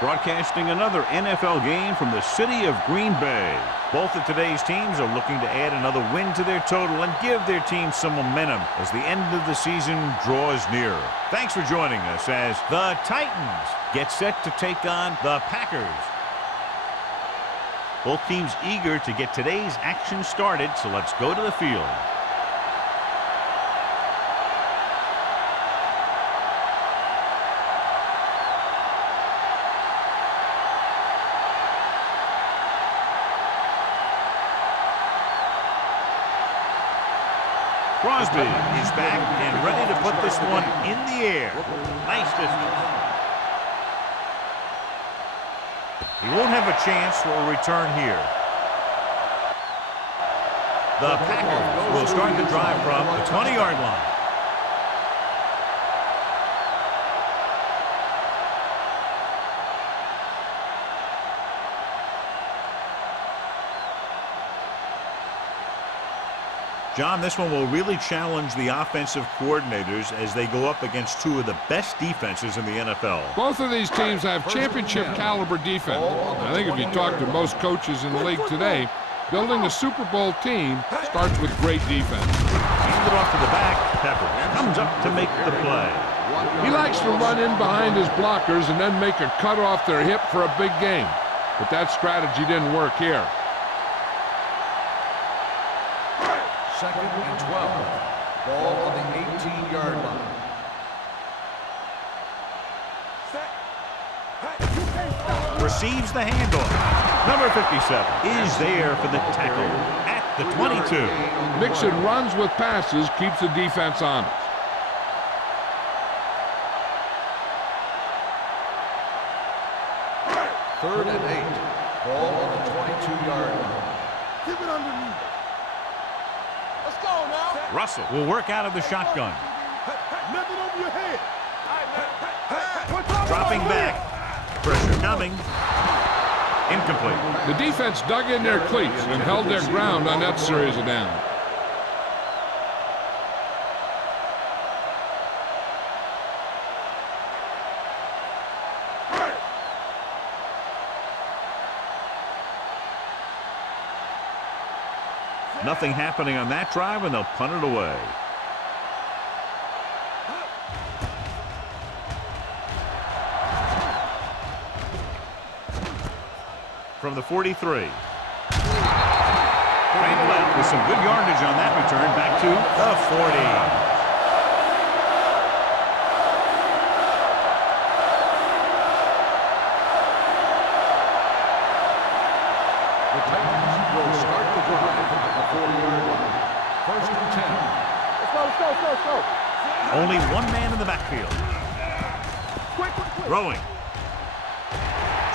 Broadcasting another NFL game from the city of Green Bay. Both of today's teams are looking to add another win to their total and give their team some momentum as the end of the season draws nearer. Thanks for joining us as the Titans get set to take on the Packers. Both teams eager to get today's action started, so let's go to the field. Crosby is back and ready to put this one in the air. Nice distance. He won't have a chance for a return here. The Packers will start the drive from the 20-yard line. John, this one will really challenge the offensive coordinators as they go up against two of the best defenses in the NFL. Both of these teams have championship caliber defense. I think if you talk to most coaches in the league today, building a Super Bowl team starts with great defense. Hand it off to the back. Pepper comes up to make the play. He likes to run in behind his blockers and then make a cut off their hip for a big game. But that strategy didn't work here. 2nd and 12. Ball on the 18-yard line. Receives the handoff. Number 57 is there for the tackle at the 22. Mixing runs with passes keeps the defense honest. Third and 8. Ball on the 22-yard line. Keep it underneath. Let's go now. Russell will work out of the shotgun. Nothing over your head. Dropping back. Pressure coming. Incomplete. The defense dug in their cleats and held their ground on that series of downs. Nothing happening on that drive, and they'll punt it away. From the 43. Randall with some good yardage on that return back to the 40. The Titans will start the drive at the 40-yard line. 1st and 10. Let's go. Only one man in the backfield. Quick. Throwing.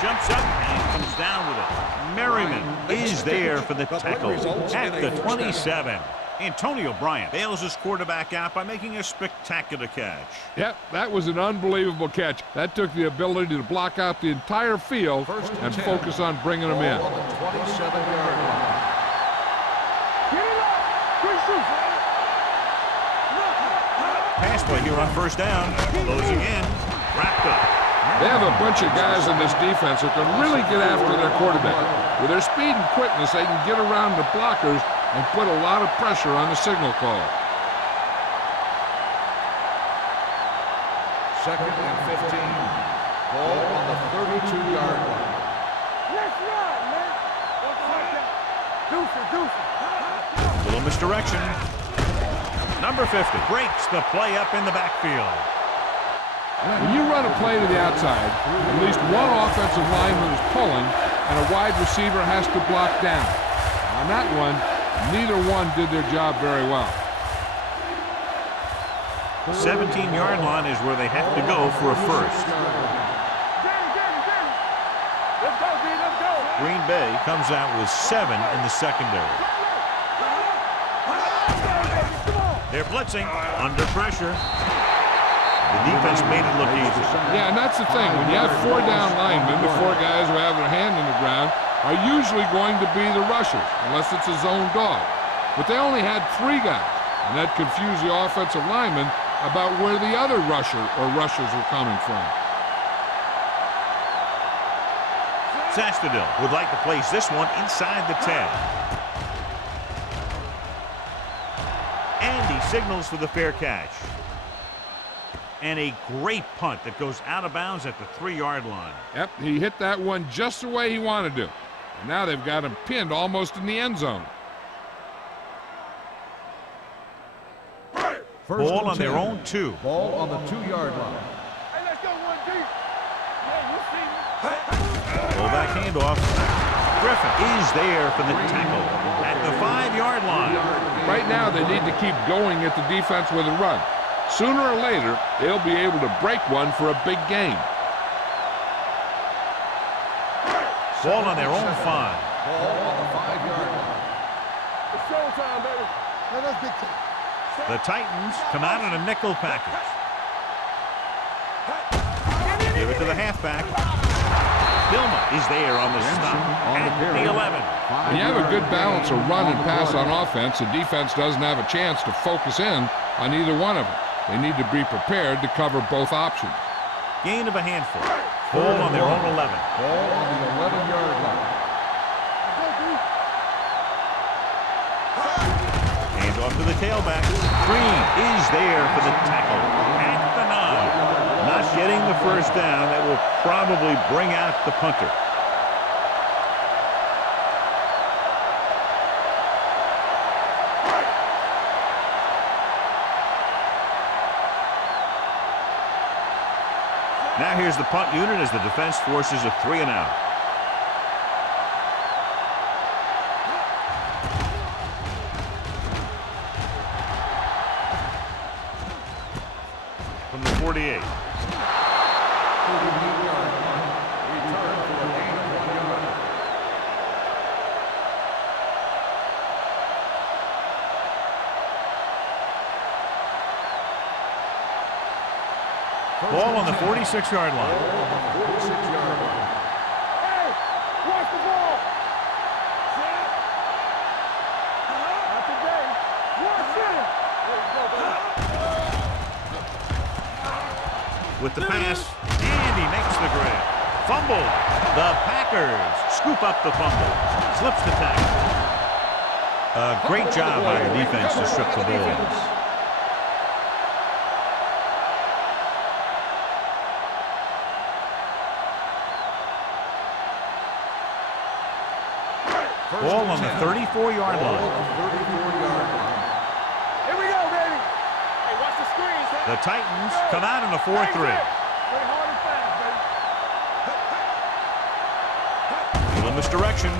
Jumps up and comes down with it. Merriman is there for the tackle at the 27. Antonio Bryant bails his quarterback out by making a spectacular catch. Yep, that was an unbelievable catch. That took the ability to block out the entire field and focus on bringing them in. Ball on the 27-yard line. Pass play here on 1st down. Closing in. Wrapped up. They have a bunch of guys in this defense who can really get after their quarterback. With their speed and quickness, they can get around the blockers and put a lot of pressure on the signal call. 2nd and 15. Ball on the 32-yard line. Let's run, man. Deuce. Little misdirection. Number 50 breaks the play up in the backfield. When you run a play to the outside, at least one offensive lineman is pulling and a wide receiver has to block down. On that one, neither one did their job very well. 17-yard line is where they have to go for a first. Let's go, B. Let's go. Green Bay comes out with 7 in the secondary. They're blitzing under pressure. The defense made it look easy. Yeah, and that's the thing. When you have 4 down linemen, the 4 guys who have their hand in the ground are usually going to be the rushers, unless it's a zone dog. But they only had 3 guys, and that confused the offensive linemen about where the other rusher or rushers were coming from. Sastadil would like to place this one inside the 10. And he signals for the fair catch. And a great punt that goes out of bounds at the 3-yard line. Yep, he hit that one just the way he wanted to. And now they've got him pinned almost in the end zone. Ball on their own 2. Ball on the 2-yard line. Hey, let's go one deep. Yeah, you see me. Fullback handoff. Griffin is there for the tackle at the 5-yard line. Right now they need to keep going at the defense with a run. Sooner or later, they'll be able to break one for a big gain. Ball on their own 5. Ball on the 5-yard line. It's showtime, baby. Let us big time. The Titans come out in a nickel package. Give it to the halfback. Dilma is there on the stop at the 11. When you have a good balance of run and pass on offense, the defense doesn't have a chance to focus in on either one of them. They need to be prepared to cover both options. Gain of a handful. Ball on their own 11. Ball on the 11-yard line. Hand off to the tailback. Green is there for the tackle at the 9. Not getting the first down. That will probably bring out the punter. Now here's the punt unit as the defense forces a 3 and out. From the 48. Ball on the 46-yard line. Hey, watch the ball. Not today. Watch it. There you go, baby. With the pass, and he makes the grab. Fumble. The Packers scoop up the fumble. Slips the tackle. A great job by the defense to strip the ball. Ball on the 34-yard line. Here we go, baby. Hey, watch the screens, huh? The Titans come out in a 4-3. Play hard and fast, baby. Little misdirection.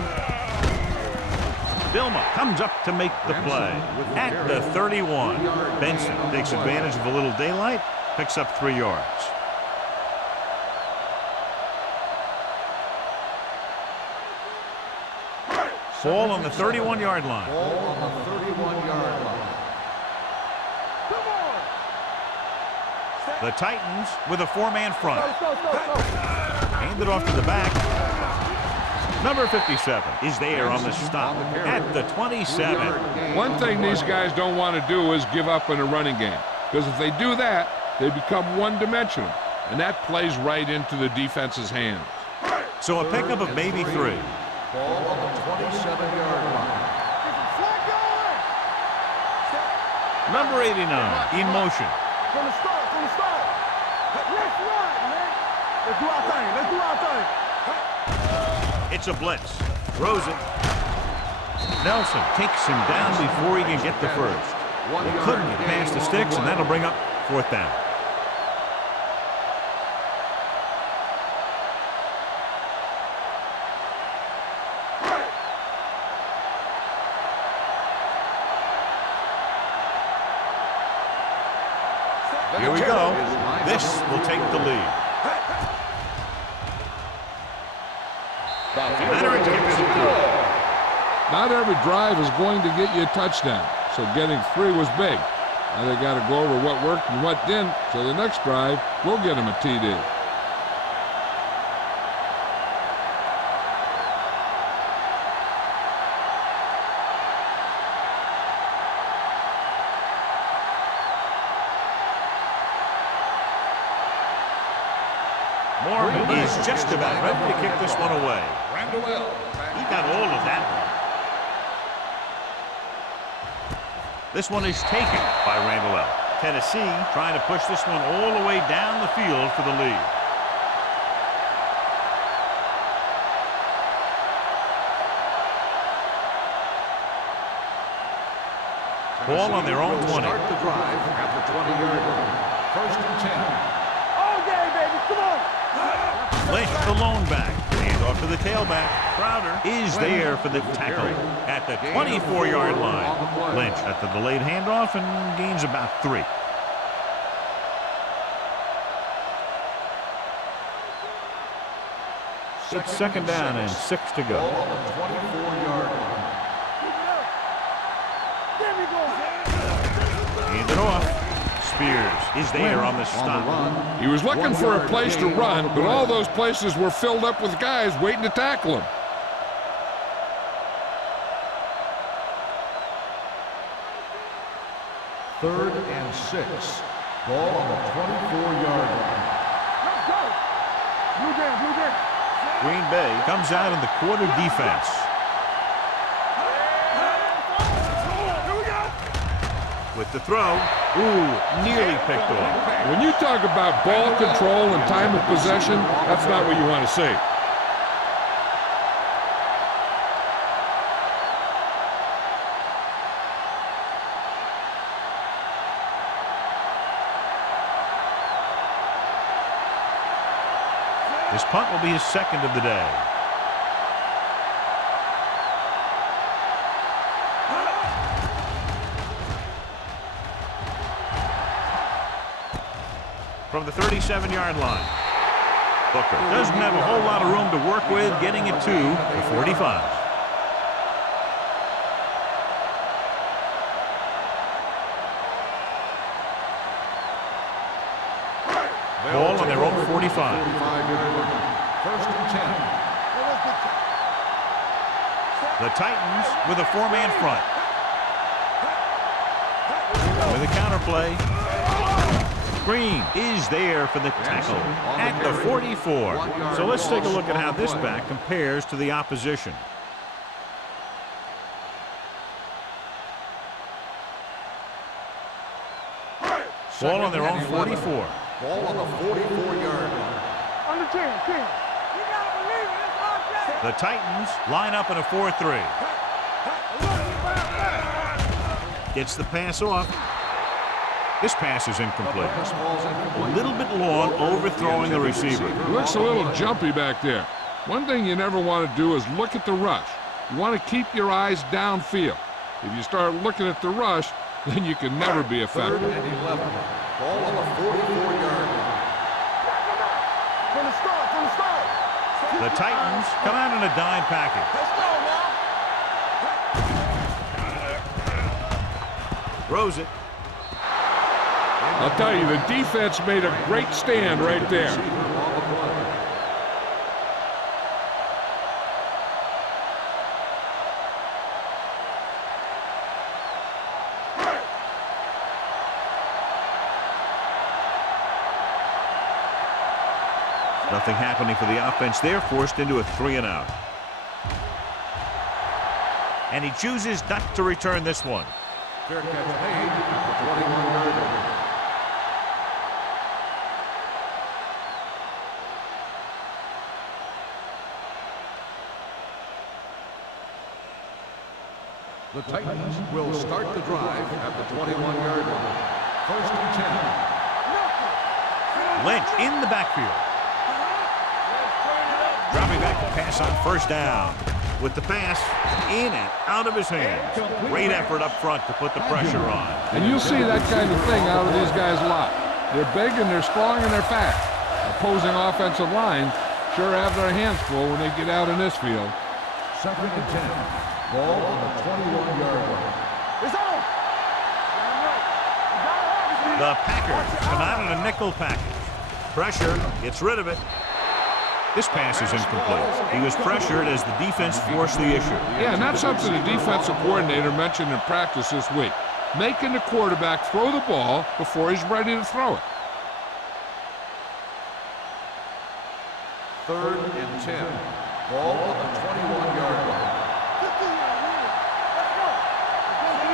Dilma comes up to make the play at the 31. Benson takes advantage of a little daylight, picks up 3 yards. Ball on the 31-yard line. Ball on the 31-yard line. Come on. The Titans with a 4-man front. Go. Handed off to the back. Number 57 is there on the stop at the 27. One thing these guys don't want to do is give up in a running game, because if they do that, they become one-dimensional, and that plays right into the defense's hands. So a pickup of maybe 3. Ball on the 27-yard line. Number 89 in motion. From the start. Let's run, man. Let's do our thing. It's a blitz. Throws it. Nelson takes him down before he can get the first. He couldn't get past the sticks, and that'll bring up 4th down. Here we go. This will take the lead. Not every drive is going to get you a touchdown, so getting 3 was big. Now they got to go over what worked and what didn't, so the next drive will get them a TD. Morgan is just about ready to kick this one away. Randall. He got all of that one. This one is taken by Randall. Tennessee trying to push this one all the way down the field for the lead. Ball on their own 20. Start the drive at the 20-yard line. First and 10. All day, baby. Come on. Lynch, the lone back. Hand off to the tailback. Crowder is there for the tackle at the 24-yard line. Lynch at the delayed handoff and gains about 3. It's second down and 6 to go. Ball on the 24-yard line. Hand it off. Spears is there on the stop. He was looking for a place to run, but all those places were filled up with guys waiting to tackle him. Third and 6. Ball on the 24-yard line. Let's go. Blue down, blue down. Green Bay comes out in the quarter defense. With the throw, nearly picked off. When you talk about ball control and time of possession, that's not what you want to see. This punt will be his second of the day. From the 37-yard line. Booker doesn't have a whole lot of room to work with, getting it to the 45. Ball on their own 45. First and 10. The Titans with a 4-man front. With a counterplay. Green is there for the tackle at the 44. So let's take a look at how this back compares to the opposition. Ball on their own 44. Ball on the 44-yard line. Under 10, 10. You gotta believe it. It's all day. The Titans line up in a 4-3. Gets the pass off. This pass is incomplete. A little bit long, overthrowing the receiver. He looks a little jumpy back there. One thing you never want to do is look at the rush. You want to keep your eyes downfield. If you start looking at the rush, then you can never be effective. Third and 11. Ball on the 44-yard line. From the start, from the start. The Titans come out in a dime package. Let's go now. Throws it. I'll tell you, the defense made a great stand right there. Nothing happening for the offense there, forced into a 3-and-out. And he chooses not to return this one. Fair catch made at the 21-yard line. The Titans will start the drive at the 21-yard line. First and 10. Lynch in the backfield. Dropping back to pass on first down. With the pass in and out of his hands. Great effort up front to put the pressure on. And you'll see that kind of thing out of these guys a lot. They're big and they're strong and they're fast. Opposing offensive lines sure have their hands full when they get out in this field. Second and 10. Ball on the 21-yard line. It's on. The Packers come out in a nickel package. Pressure, gets rid of it. This pass is incomplete. He was pressured as the defense forced the issue. Yeah, and that's something the defensive coordinator mentioned in practice this week. Making the quarterback throw the ball before he's ready to throw it. Third and 10. Ball on the 21-yard line.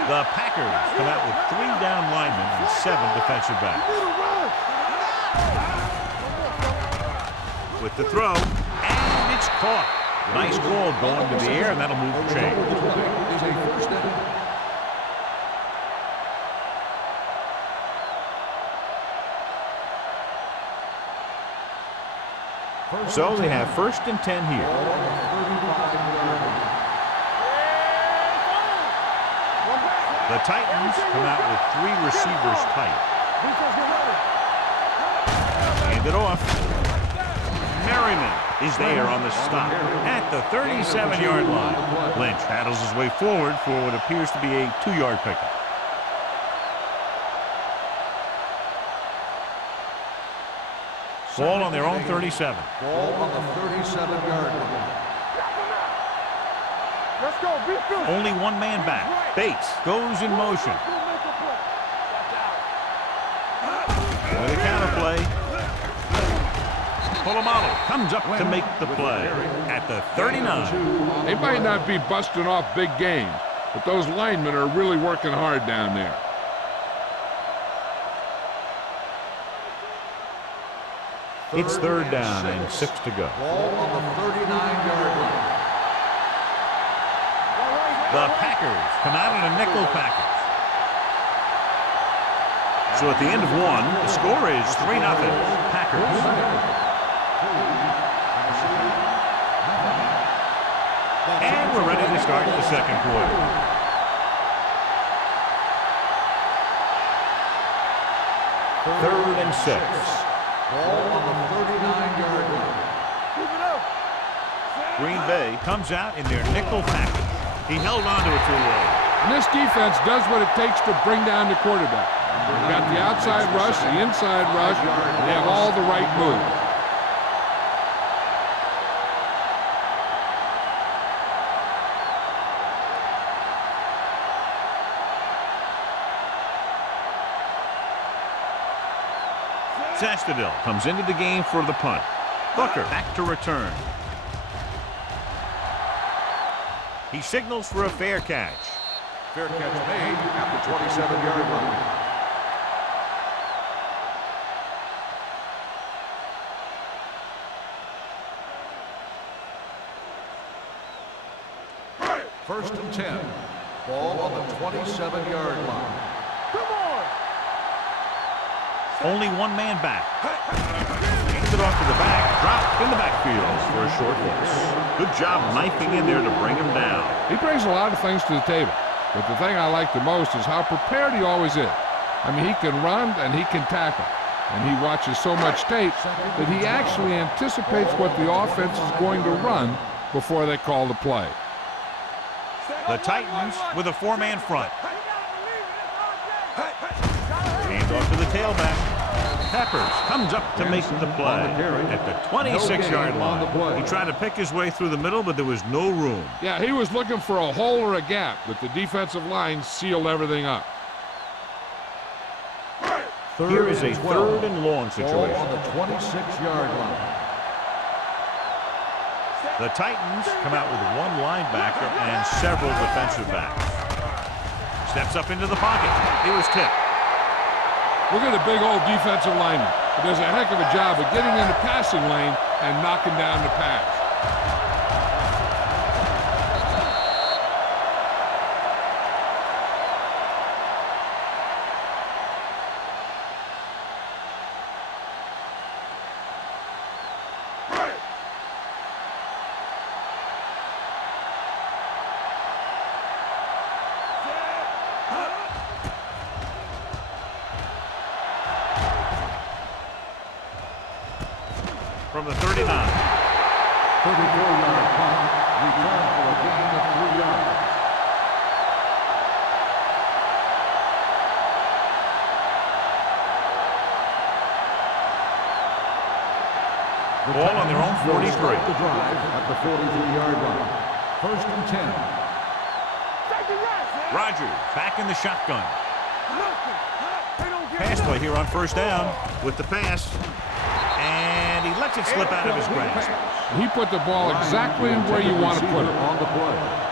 The Packers come out with 3 down linemen and 7 defensive backs. With the throw, and it's caught. Nice ball going to the air, and that'll move the chain. Is a first down. So they have 1st and 10 here. The Titans come out with 3 receivers tight. Hand it off. Merriman is there on the stop at the 37-yard line. Lynch paddles his way forward for what appears to be a 2-yard pickup. Ball on their own 37. Ball on the 37-yard line. Let's go, VFL. Only 1 man back. Bates goes in motion. With a counter play. Polamalu comes up to make the play at the 39. They might not be busting off big games, but those linemen are really working hard down there. It's 3rd down and 6 to go. Ball on the 39-yard line. The Packers come out in a nickel package. So at the end of 1, the score is 3-0. Packers. And we're ready to start the second quarter. Third and 6. Ball on the 39-yard line. Green Bay comes out in their nickel package. He held on to it too long. And this defense does what it takes to bring down the quarterback. They've got the outside rush, the inside rush, and they have all the right moves. Sastadil comes into the game for the punt. Booker back to return. He signals for a fair catch. Fair catch made at the 27-yard line. First and 10. Ball on the 27-yard line. Only 1 man back. Hands it off to the back. Dropped in the backfield for a short loss. Good job knifing in there to bring him down. He brings a lot of things to the table, but the thing I like the most is how prepared he always is. I mean, he can run and he can tackle, and he watches so much tape that he actually anticipates what the offense is going to run before they call the play. The Titans with a 4-man front. Hand off to the tailback. Peppers comes up to make the play at the 26-yard line. He tried to pick his way through the middle, but there was no room. Yeah, he was looking for a hole or a gap, but the defensive line sealed everything up. Here is a 3rd and long situation. Ball on the 26-yard line. The Titans come out with 1 linebacker and several defensive backs. Steps up into the pocket. He was tipped. Look at the big old defensive lineman. He does a heck of a job of getting in the passing lane and knocking down the pass. From the 39. 34-yard punt. Return for a gain of 3 yards. Ball on their own 43. Start the drive at the 43-yard line. First and 10. Rogers back in the shotgun. Pass play here on 1st down with the pass. And he lets lets it slip out of his grasp. He put the ball exactly where you want to put it. On the play.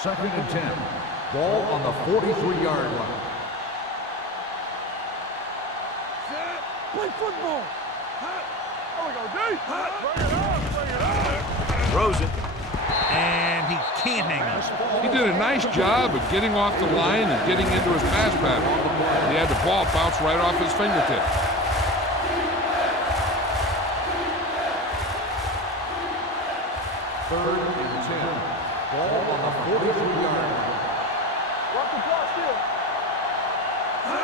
Second and 10. Ball on the 43-yard line. Play football. There we go, D. Bring it up, bring it up. Throws it, and he can't hang on. He did a nice job of getting off the line and getting into his pass pattern. He had the ball bounce right off his fingertips. Third and 10. Ball on the 43-yard line. Watch the clock still.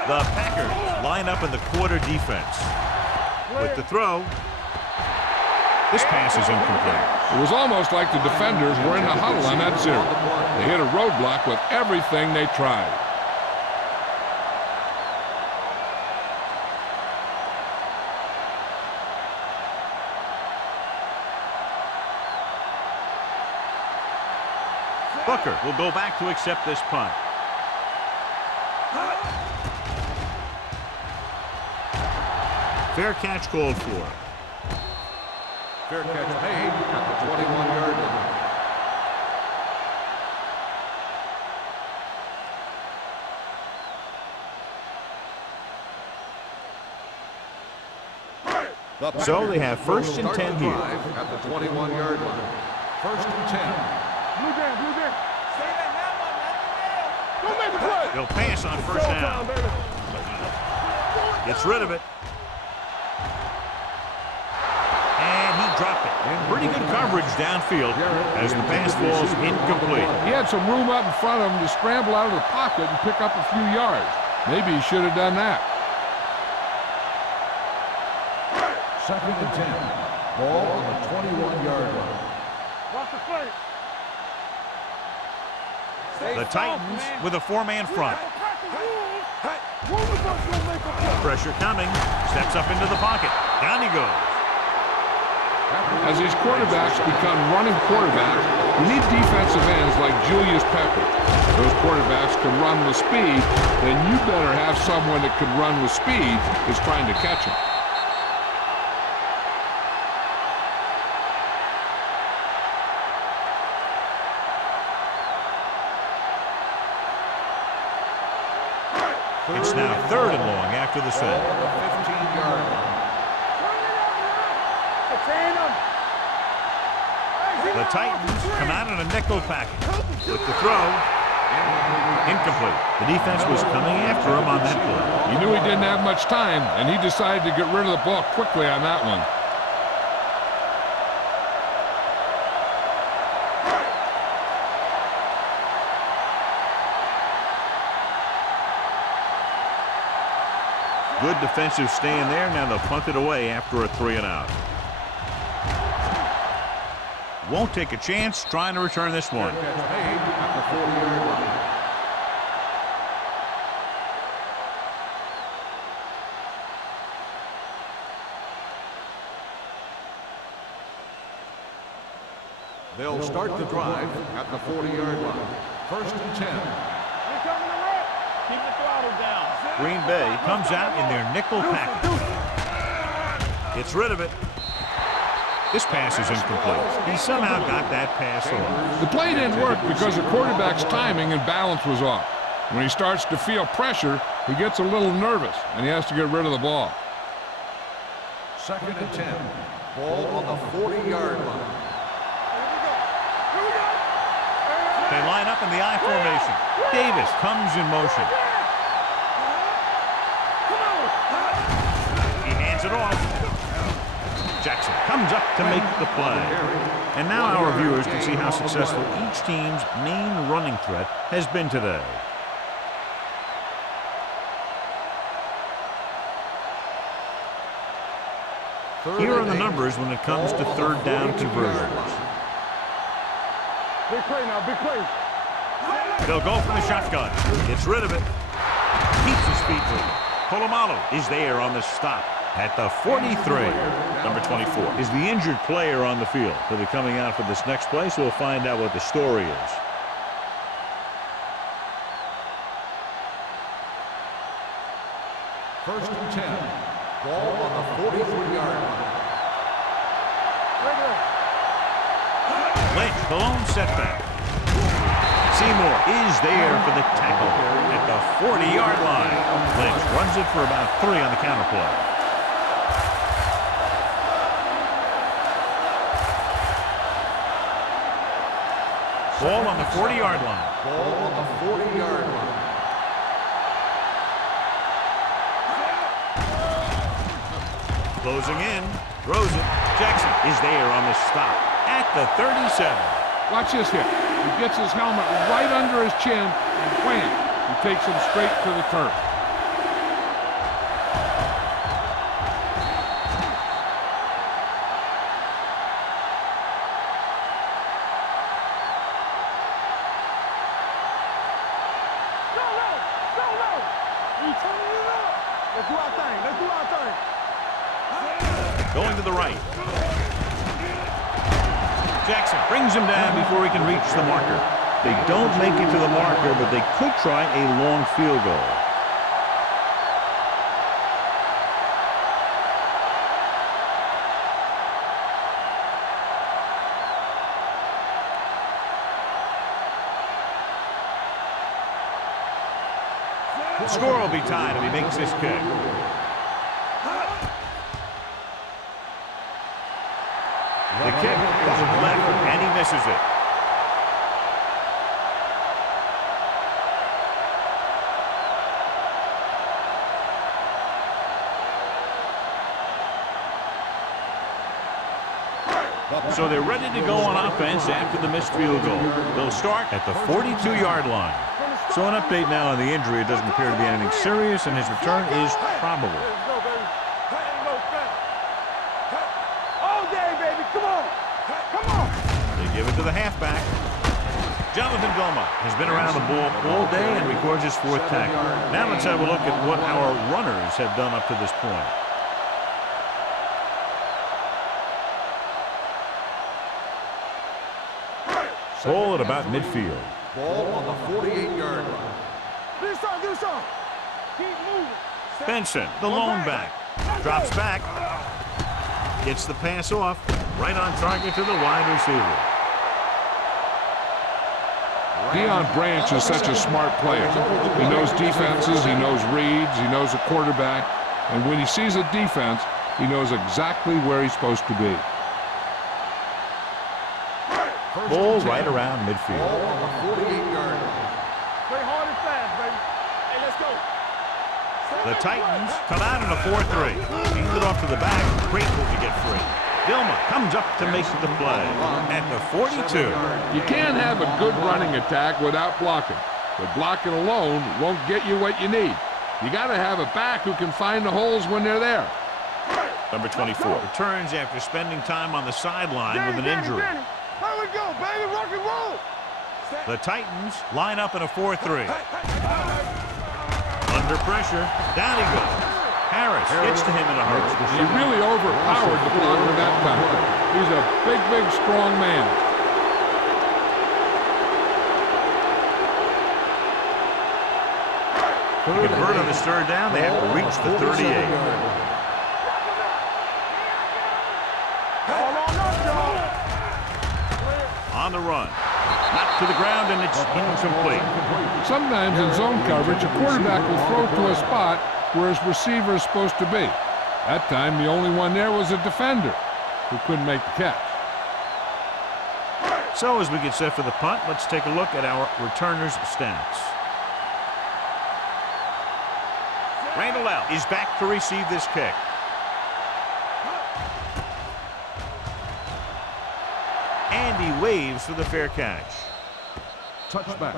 The Packers line up in the quarter defense. With the throw, this pass is incomplete. It was almost like the defenders were in the huddle on that series. They hit a roadblock with everything they tried. Booker will go back to accept this punt. Fair catch called for. Fair catch made at the 21-yard line. So they have first and 10 here. At the 21-yard line. First and 10. Blue down, blue down. Don't make the play. They'll pass on first down. Gets rid of it. And he dropped it. Pretty good coverage downfield as the pass falls incomplete. He had some room up in front of him to scramble out of the pocket and pick up a few yards. Maybe he should have done that. Second and 10. Ball on the 21-yard line. Watch the play. The Titans with a four-man front. Pressure coming. Steps up into the pocket. Down he goes. As these quarterbacks become running quarterbacks, you need defensive ends like Julius Pepper. If those quarterbacks can run with speed, then you better have someone that can run with speed that's trying to catch him. It's now third and long after the set. On the 15-yard line. The Titans come out in a nickel package. With the throw, incomplete. The defense was coming after him on that play. He knew he didn't have much time, and he decided to get rid of the ball quickly on that one. Good defensive stand there. Now they'll punt it away after a 3-and-out. Won't take a chance trying to return this one. Catch made at the 40-yard line. They'll start the drive at the 40-yard line. First and 10. Keep the throttle down. Green Bay comes out in their nickel package. Gets rid of it. This pass is incomplete. He somehow got that pass off. The play didn't work because the quarterback's timing and balance was off. When he starts to feel pressure, he gets a little nervous, and he has to get rid of the ball. Second and 10. Ball on the 40-yard line. They line up in the I formation. Davis comes in motion. He hands it off. Jackson comes up to make the play. And now our viewers can see how successful each team's main running threat has been today. Here are the numbers when it comes to third down conversions. Big play now, big play. They'll go from the shotgun. Gets rid of it. Keeps his feet moving. Polamalu is there on the stop at the 43. Number 24 is the injured player on the field. He'll be coming out for this next play, so we'll find out what the story is. First and 10. Ball on the 43-yard line. Lynch, the lone setback. Seymour is there for the tackle at the 40-yard line. Lynch runs it for about 3 on the counterplay. Ball on the 40-yard line. Ball on the 40-yard line. Closing in, throws it. Jackson is there on the stop at the 37. Watch this hit. He gets his helmet right under his chin, and wham! He takes him straight to the turf. Let's do our thing. Let's do our thing. Going to the right. Jackson brings him down before he can reach the marker. They don't make it to the marker, but they could try a long field goal. The score will be tied if he makes this kick. The kick is left, and he misses it. So they're ready to go on offense after the missed field goal. They'll start at the 42-yard line. So an update now on the injury. It doesn't appear to be anything serious, and his return is probable. All day, baby. Come on. Come on. They give it to the halfback. Jonathan Goma has been around the ball all day and records his 4th tackle. Now let's have a look at what our runners have done up to this point. Ball at about midfield. Ball on the 48-yard line. Do something. Keep moving. Benson, the lone back, drops back, gets the pass off, right on target to the wide receiver. Deion Branch is such a smart player. He knows defenses, he knows reads, he knows a quarterback, and when he sees a defense, he knows exactly where he's supposed to be. Ball right around midfield. Ball on the 48-yard line. Play hard and fast, baby. Hey, let's go. The Titans come out in a 4-3. Hand it off to the back. Grateful to get free. Dilma comes up to make the play at the 42. You can't have a good running attack without blocking, but blocking alone won't get you what you need. You got to have a back who can find the holes when they're there. Number 24 returns after spending time on the sideline with an injury. Here we go, baby. Rock and roll. The Titans line up in a 4-3. Under pressure, down he goes. Harris gets to him in a hurry. He really overpowered the blocker that time. He's a big, strong man. To convert on this 3rd down, they have to reach the 38. On the run. Knocked to the ground, and it's incomplete. Sometimes in zone coverage, a quarterback will throw to a spot where his receiver is supposed to be. That time, the only one there was a defender who couldn't make the catch. So as we get set for the punt, let's take a look at our returners' stats. Randall L. is back to receive this kick. And he waves for the fair catch. Touchback.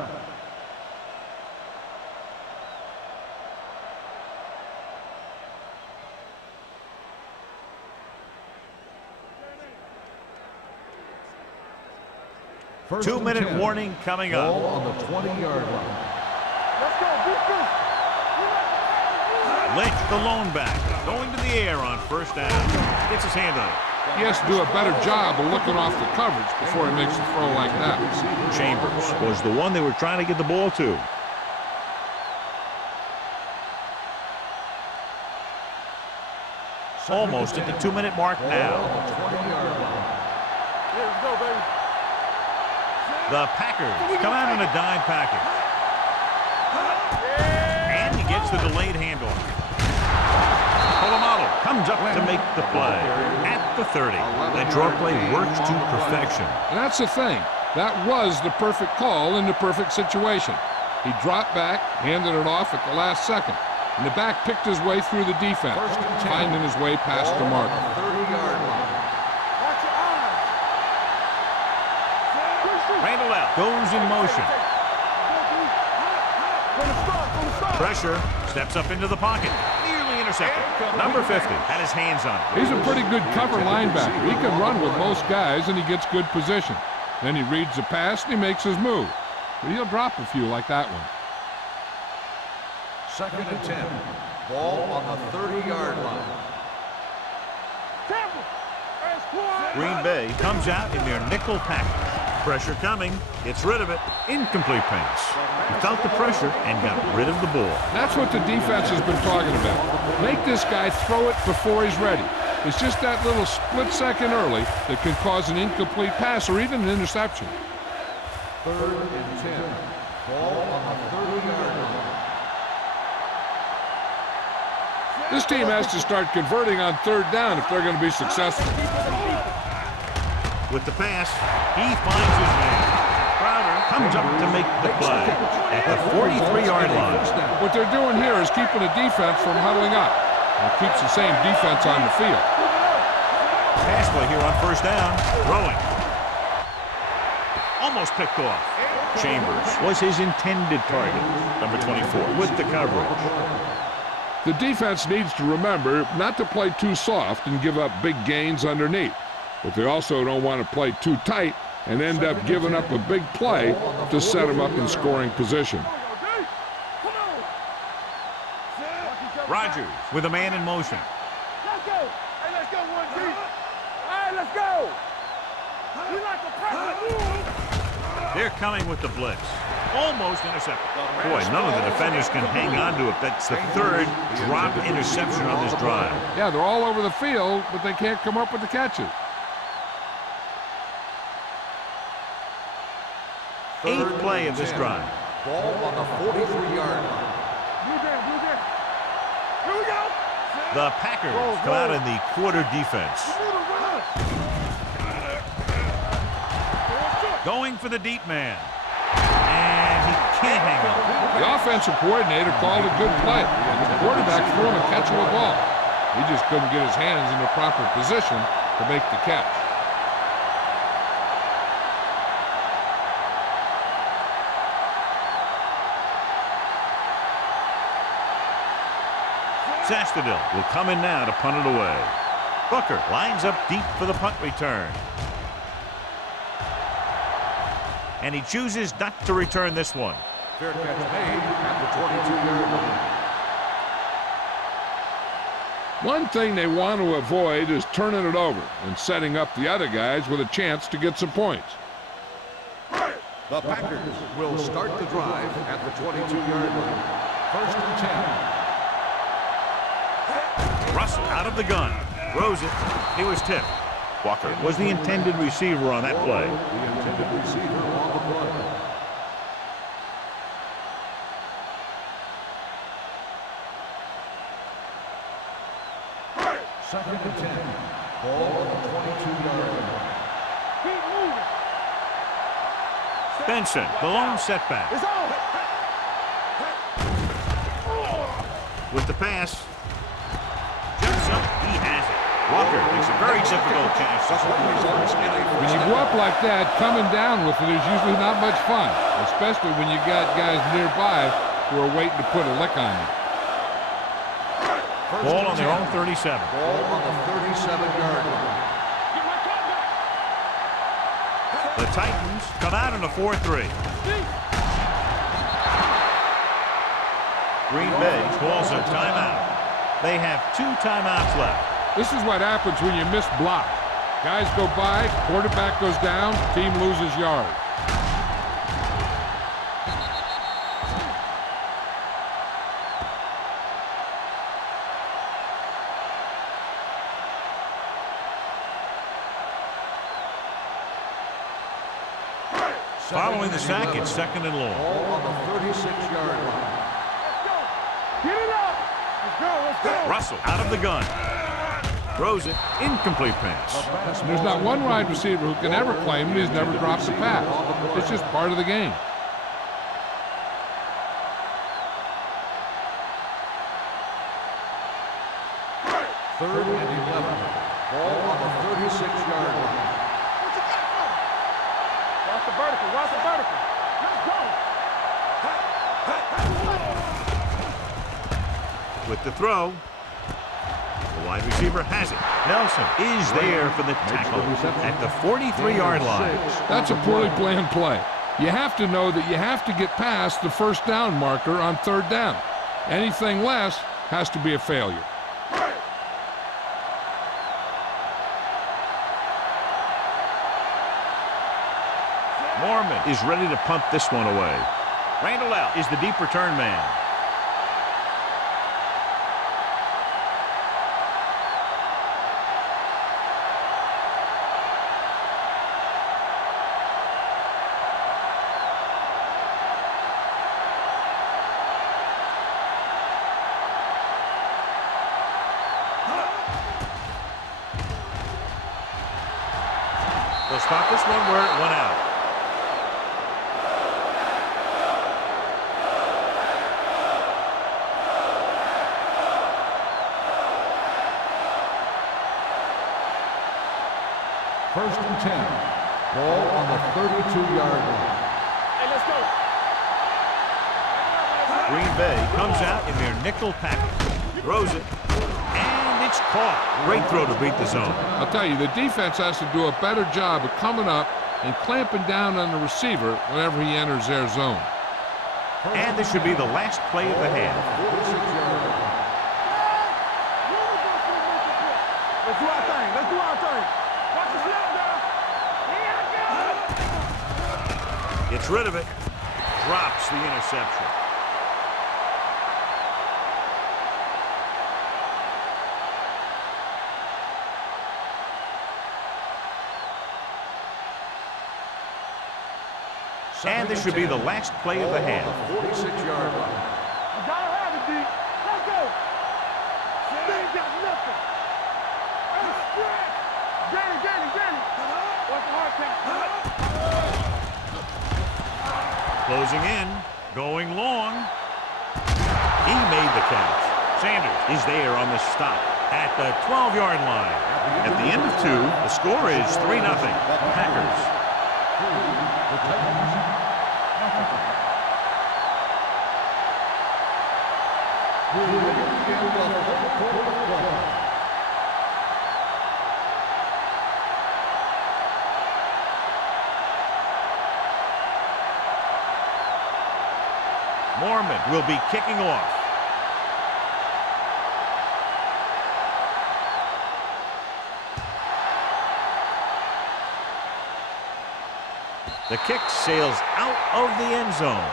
First 2-minute 10. warning coming up. Ball on the 20-yard line. Let's go. Defense. Lynch, the lone back, going to the air on 1st down. Gets his hand on it. He has to do a better job of looking off the coverage before he makes a throw like that. Chambers was the one they were trying to get the ball to. Almost at the 2-minute mark now. Let's go, baby. The Packers come out in a dime package. And he gets the delayed handoff. Polamalu comes up to make the play at the 30. That draw play works to perfection. And that's the thing. That was the perfect call in the perfect situation. He dropped back, handed it off at the last second. And the back picked his way through the defense, finding his way past the marker. 30-yard line. Watch your eyes. Randall out, goes in motion. From the start. Pressure, steps up into the pocket. Nearly intercepted. Number 50 had his hands on it. He's a pretty good cover linebacker. He can run with most guys, and he gets good position. Then he reads the pass, and he makes his move. But he'll drop a few like that one. 2nd and 10. Ball on the 30-yard line. Green Bay comes out in their nickel package. Pressure coming, gets rid of it. Incomplete pass. He felt the pressure and got rid of the ball. That's what the defense has been talking about. Make this guy throw it before he's ready. It's just that little split second early that can cause an incomplete pass or even an interception. 3rd and 10. Ball on the 30-yard line. This team has to start converting on 3rd down if they're going to be successful. With the pass, he finds his man. Crowder comes up to make the play at the 43-yard line. What they're doing here is keeping the defense from huddling up. It keeps the same defense on the field. Pass play here on 1st down. Throwing. Almost picked off. Chambers was his intended target. Number 24 with the coverage. The defense needs to remember not to play too soft and give up big gains underneath. But they also don't want to play too tight and end up giving up a big play to set them up in scoring position. Rodgers with a man in motion. Let's go. Hey, let's go, 1G. All right, let's go. We like to press. They're coming with the blitz. Almost intercepted. Boy, none of the defenders can hang on to it. That's the 3rd drop interception on this drive. Yeah, they're all over the field, but they can't come up with the catches. 8th play of this drive. Ball on the 43-yard line. Blue jam. Here we go. The Packers come out in the quarter defense. Going for the deep man. And he can't hang on. The offensive coordinator called a good play, and the quarterback threw him a catchable ball. He just couldn't get his hands in the proper position to make the catch. Sastadil will come in now to punt it away. Booker lines up deep for the punt return. And he chooses not to return this one. Fair catch made at the 22-yard line. One thing they want to avoid is turning it over and setting up the other guys with a chance to get some points. The Packers will start the drive at the 22-yard line. 1st and 10. Russell out of the gun. Throws it. He was tipped. Walker was the intended receiver on that play. The intended receiver on the play. Second and 10. Ball on the 22-yard line. Keep moving. Benson, the lone setback. It's on. With the pass. Jumps up. He has it. Walker makes a very difficult catch. When you go up like that, coming down with it is usually not much fun, especially when you got guys nearby who are waiting to put a lick on you. Ball on their own 37. Ball on the 37-yard line. The Titans come out in a 4-3. Green Bay calls a timeout. They have 2 timeouts left. This is what happens when you miss block. Guys go by, quarterback goes down, team loses yards. Following the sack, it's 2nd and long. Ball on the 36-yard line. Get it up. Let's go. Let's go. Russell out of the gun. Throws it. Incomplete pass. There's not one wide receiver who can ever claim that he's never dropped a pass. It's just part of the game. Third and 11. Ball on the 36-yard line. Watch the vertical. Watch the vertical. Let's go. With the throw. The wide receiver has it. Nelson is there for the tackle at the 43-yard line. That's a poorly planned play. You have to know that you have to get past the first down marker on 3rd down. Anything less has to be a failure. Mormon is ready to punt this one away. Randall out is the deep return man. They'll spot this one where it went out. First and 10. Ball on the 32-yard line. Hey, let's go. Green Bay comes out in their nickel package. Throws it. And it's caught. Great throw to beat the zone. I'll tell you, the defense has to do a better job of coming up and clamping down on the receiver whenever he enters their zone. And this should be the last play of the half. 46-yard line. Let's do our thing. Let's do our thing. Watch the snap now. Here I go. Gets rid of it. Drops the interception. And this should be the last play of the half. 46-yard line. You gotta have it, D. Let's go. They ain't got nothing. Hey, stretch. Danny. Watch the hard pass. Closing in. Going long. He made the catch. Sanders is there on the stop at the 12-yard line. At the end of 2, the score is 3-0. Packers. The Titans. Will begin the fourth quarter. Mormon will be kicking off. The kick sails out of the end zone.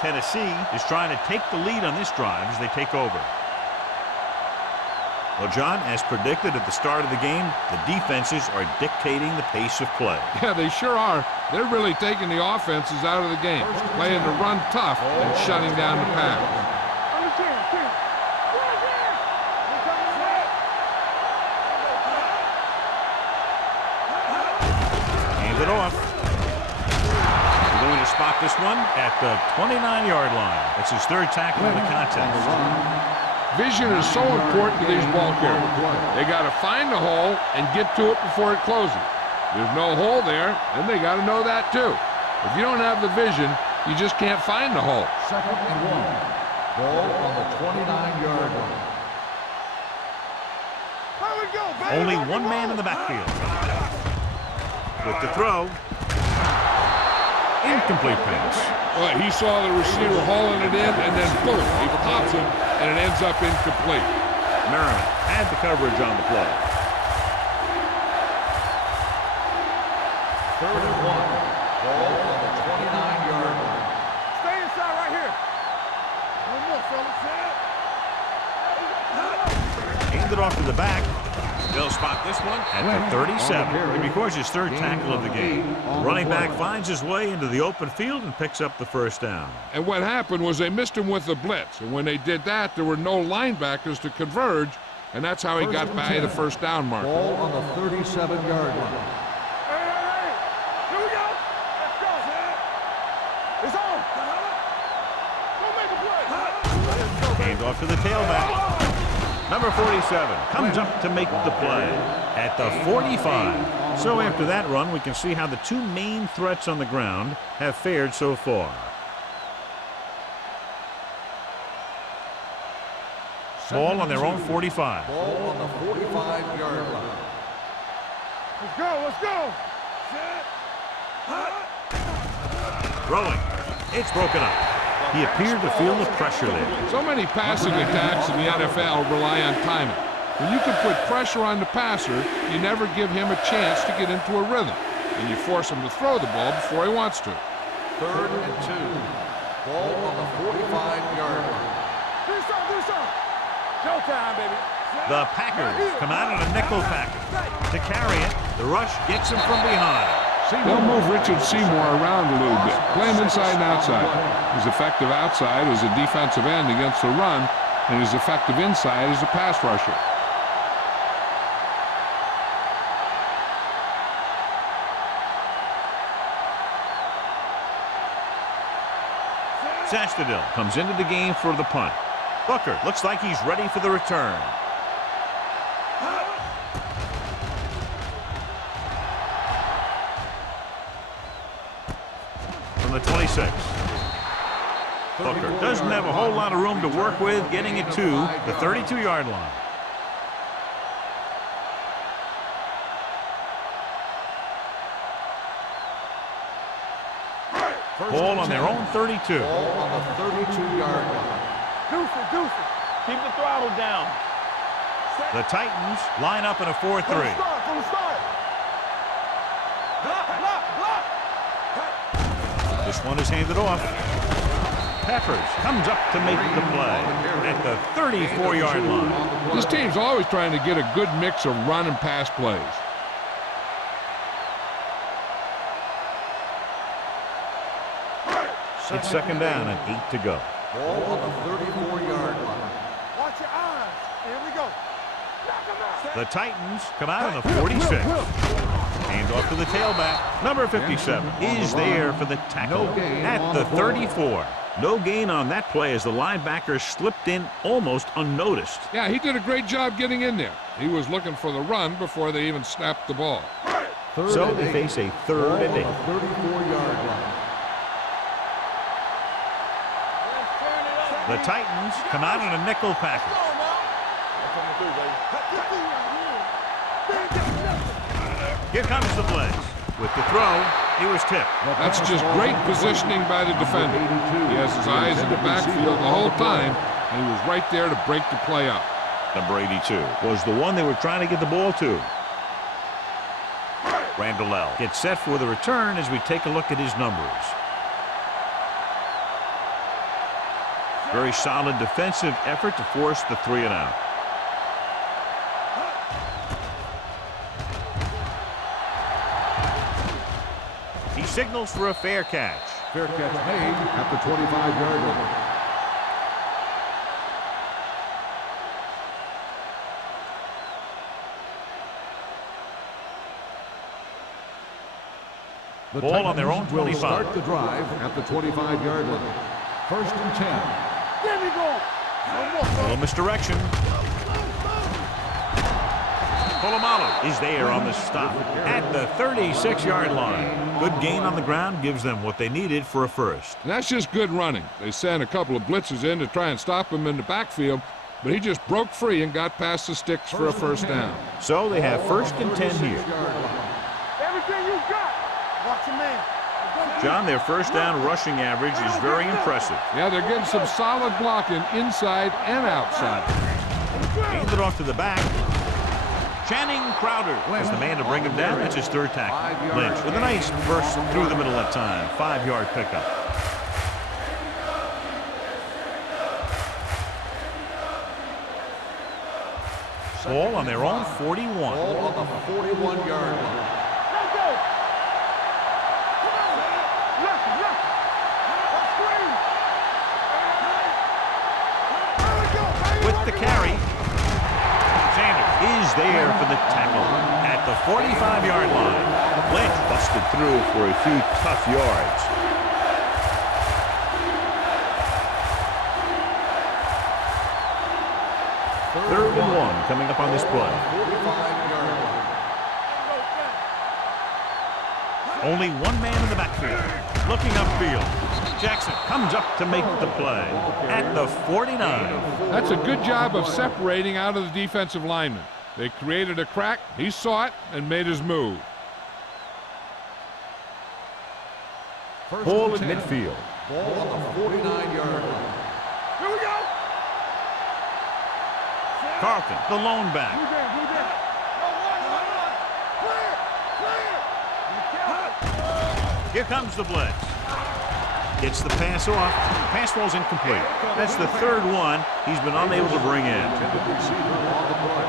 Tennessee is trying to take the lead on this drive as they take over. Well, John, as predicted at the start of the game, the defenses are dictating the pace of play. Yeah, they sure are. They're really taking the offenses out of the game, playing to run tough and shutting down the pass. Hands it off. Going to spot this one at the 29-yard line. That's his 3rd tackle in the contest. Vision is so important to these ball carriers. They got to find the hole and get to it before it closes. There's no hole there, and they got to know that too. If you don't have the vision, you just can't find the hole. 2nd and 1. Ball on the 29-yard line. Only one man in the backfield. With the throw. Incomplete pass. Well, he saw the receiver hauling it in, and then boom, he pops it, and it ends up incomplete. Merriman had the coverage on the play. 3rd and 1. Ball on the 29-yard line. Stay inside right here. One more, fellas. Handed off to the back. They'll spot this one at the 37. It records his third tackle of the game. The running back finds his way into the open field and picks up the first down. And what happened was they missed him with the blitz. And when they did that, there were no linebackers to converge. And that's how he got by the first down marker. Ball on the 37-yard line. Hey, here we go. Let's go. It's on. Go make a play. Hand off to the tailback. Number 47 comes up to make the play at the 45. So after that run, we can see how the two main threats on the ground have fared so far. Ball on their own 45. Ball on the 45-yard line. Let's go. Let's go. Throwing. It's broken up. He appeared to feel the pressure there. So many passing attacks in the NFL rely on timing. When you can put pressure on the passer, you never give him a chance to get into a rhythm. And you force him to throw the ball before he wants to. 3rd and 2. Ball on the 45-yard line. Do something. Showtime, baby. The Packers come out in a nickel package. To carry it, the rush gets him from behind. They'll move Richard Seymour around a little bit, play him inside and outside. He's effective outside as a defensive end against the run, and he's effective inside as a pass rusher. Sastadil comes into the game for the punt. Booker looks like he's ready for the return. From the 26. Booker doesn't have a whole lot of room to work with, getting it to the 32-yard line. Ball on their own 32. Ball on the 32-yard line. Deuce. Keep the throttle down. The Titans line up in a 4-3. From the start. Block. This one is handed off. Peppers comes up to make the play at the 34-yard line. This team's always trying to get a good mix of run and pass plays. It's second down and 8 to go. Ball on the 34-yard line. Watch your eyes. Here we go. Knock him out. The Titans come out on the 46. Hand off to the tailback. Number 57 is there for the tackle at the 34. No gain on that play as the linebacker slipped in almost unnoticed. Yeah, he did a great job getting in there. He was looking for the run before they even snapped the ball. So they face a 3rd and 8. 34-yard line. The Titans come out in a nickel package. Here comes the blitz. With the throw, he was tipped. That's just great positioning by the defender. He has his eyes in the backfield the whole time, and he was right there to break the play up. Number 82 was the one they were trying to get the ball to. Randall gets set for the return as we take a look at his numbers. Very solid defensive effort to force the 3 and out. He signals for a fair catch. Fair catch made at the 25-yard line. The Ball on their own will 25. start the drive at the 25-yard line. 1st and 10. There we go. A little misdirection. Polamalu is there on the stop at the 36-yard line. Good gain on the ground gives them what they needed for a first. And that's just good running. They sent a couple of blitzes in to try and stop him in the backfield, but he just broke free and got past the sticks for a first down. So they have 1st and 10 here. Everything you got. Watch your man. John, their first down rushing average is very impressive. Yeah, they're getting some solid blocking inside and outside. Handed off to the back. Channing Crowder is the man to bring him down. That's his 3rd tackle. Lynch with a nice burst through the middle that time. 5-yard pickup. Ball on their own 41. Ball on the 41-yard line. Let's go. Come on. Left, left. Screen. There we go. With the carry, Sanders is there for the tackle at the 45-yard line. Lynch busted through for a few tough yards. Third and 1 coming up on this play. 45-yard line. Only one man in the backfield. Looking upfield. Jackson comes up to make the play at the 49. That's a good job of separating out of the defensive lineman. They created a crack, he saw it, and made his move. Ball at midfield. Ball on the 49-yard line. Here we go. Carlton, the lone back. Blue Jay, Blue Jay. Clear, clear. Here comes the blitz. Gets the pass off. Pass falls incomplete. That's the third one he's been unable to bring in. Intended receiver on the play.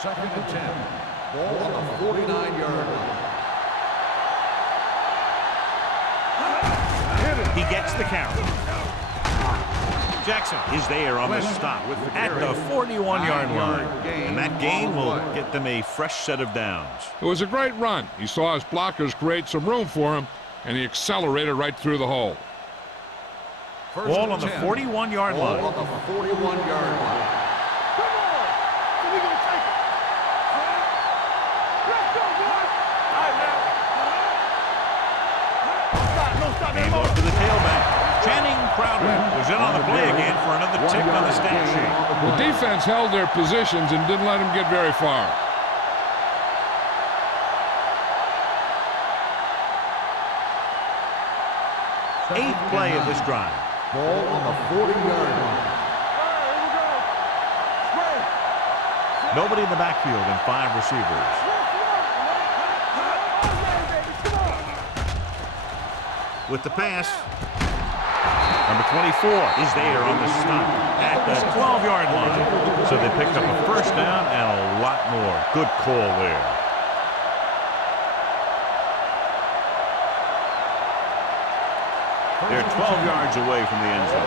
Second and 10. Ball on the 49-yard line. He gets the carry. Jackson is there on the stop at the 41-yard line. And that gain will get them a fresh set of downs. It was a great run. He saw his blockers create some room for him, and he accelerated right through the hole. Ball on the 41-yard line. Ball on the 41-yard line. Come on. So we gonna take it. Let's go, boys. All right, man. No stop. Game off to the tailback. Channing Crowder was in on the play again for another tick on the stat sheet. The defense held their positions and didn't let him get very far. Second 8th play and of this 9. drive. Ball on the 40-yard line. Here we go. Spread. Nobody in the backfield and 5 receivers. With the pass, number 24 is there on the stop at the 12-yard line. So they picked up a first down and a lot more. Good call there. They're 12 yards away from the end zone.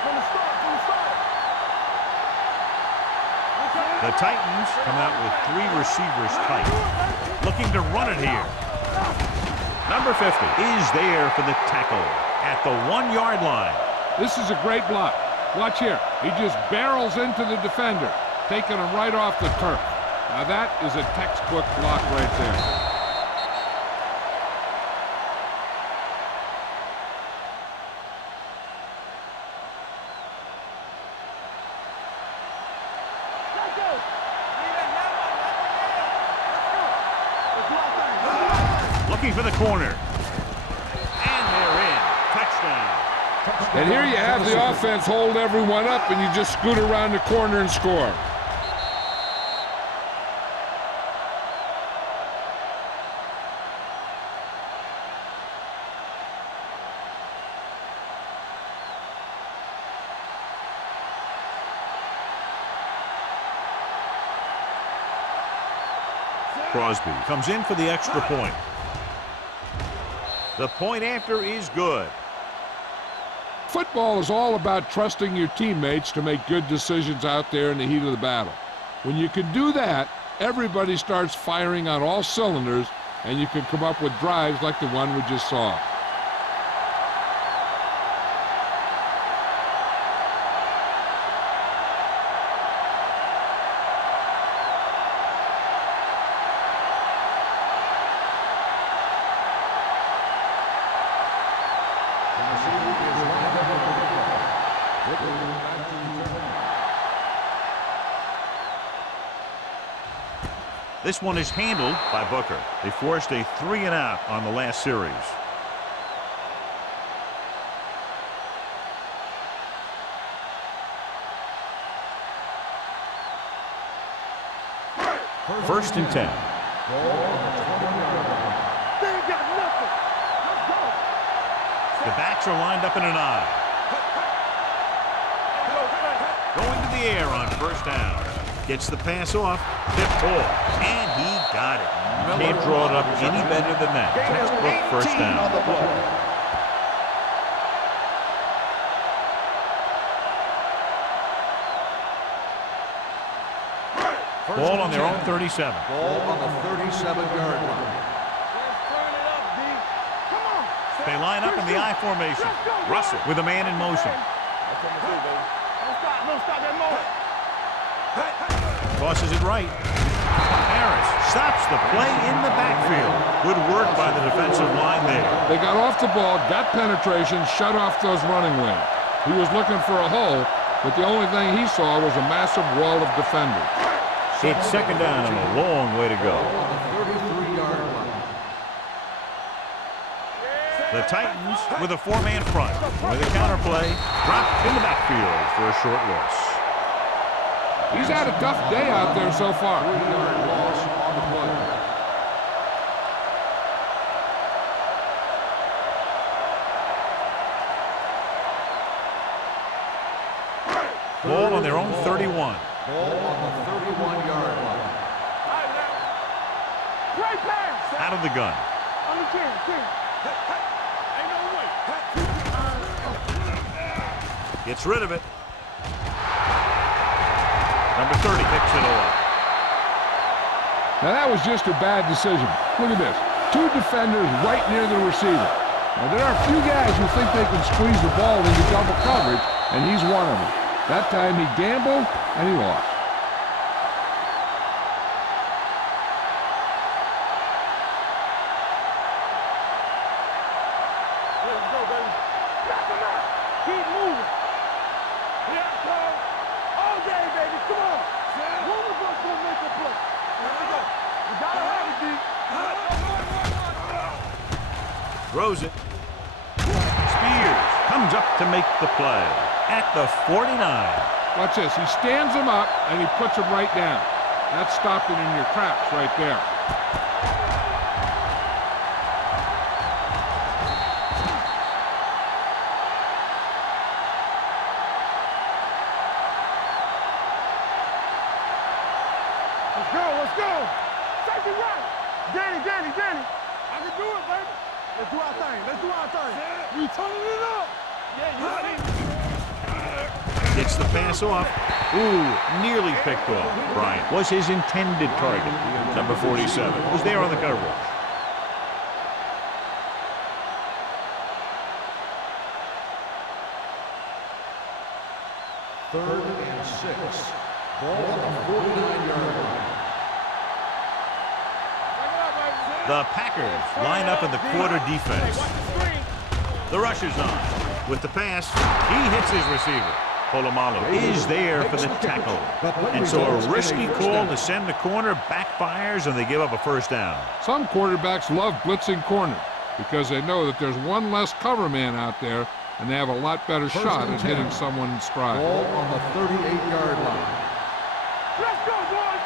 From the start, from the start. The Titans come out with 3 receivers tight, looking to run it here. Number 50 is there for the tackle at the 1-yard line. This is a great block. Watch here. He just barrels into the defender, taking him right off the turf. Now that is a textbook block right there. Let's go. Let's do our thing. Looking for the corner. And they're in. Touchdown. And here you have the offense hold everyone up, and you just scoot around the corner and score. Crosby comes in for the extra point. The point after is good. Football is all about trusting your teammates to make good decisions out there in the heat of the battle. When you can do that, everybody starts firing on all cylinders, and you can come up with drives like the one we just saw. This one is handled by Booker. They forced a 3-and-out on the last series. First and 10. They ain't got nothing. Let's The backs are lined up in an eye. Going to the air on first down. Gets the pass off. Tipped ball. And he got it. Can't draw it up any better than that. Textbook first down. Ball on their own 37. Ball on the 37-yard line. They line up in the I formation. Russell with a man in motion. Tosses it right. Harris stops the play in the backfield. Good work by the defensive line there. They got off the ball, got penetration, shut off those running lanes. He was looking for a hole, but the only thing he saw was a massive wall of defenders. It's second down and a long way to go. On the 33-yard line. The Titans with a four-man front. With a counterplay, dropped in the backfield for a short loss. He's had a tough day out there so far. 3-yard loss on the play. Ball on their own 31. Ball on the 31-yard line. Great pass. Out of the gun. On the 10. Ain't no way. Gets rid of it. Number 30 picks it off. Now that was just a bad decision. Look at this. Two defenders right near the receiver. Now there are a few guys who think they can squeeze the ball into double coverage, and he's one of them. That time he gambled, and he lost. Let's go, baby. Back him up. Keep moving. Yeah, Cole. All day, baby. Come on. One of us gonna make a play. Let's go. You gotta have it, D. Throws it. Spears comes up to make the play at the 49. Watch this. He stands him up, and he puts him right down. That stopped it in your tracks right there. Let's go. Take it right. Danny. I can do it, baby. Let's do our thing. We turning it up. Yeah, you ready? Gets the pass off. Ooh, nearly picked off. Bryant was his intended target. Number 47 was there on the coverage. Third and 6. Ball on the 49-yard line. The Packers line up in the quarter defense. The rusher's on. With the pass, he hits his receiver. Polamalu is there for the tackle. And so a risky call to send the corner backfires, and they give up a first down. Some quarterbacks love blitzing corners because they know that there's one less cover man out there, and they have a lot better shot at hitting someone in stride. Ball on the 38-yard line. Let's go, boys.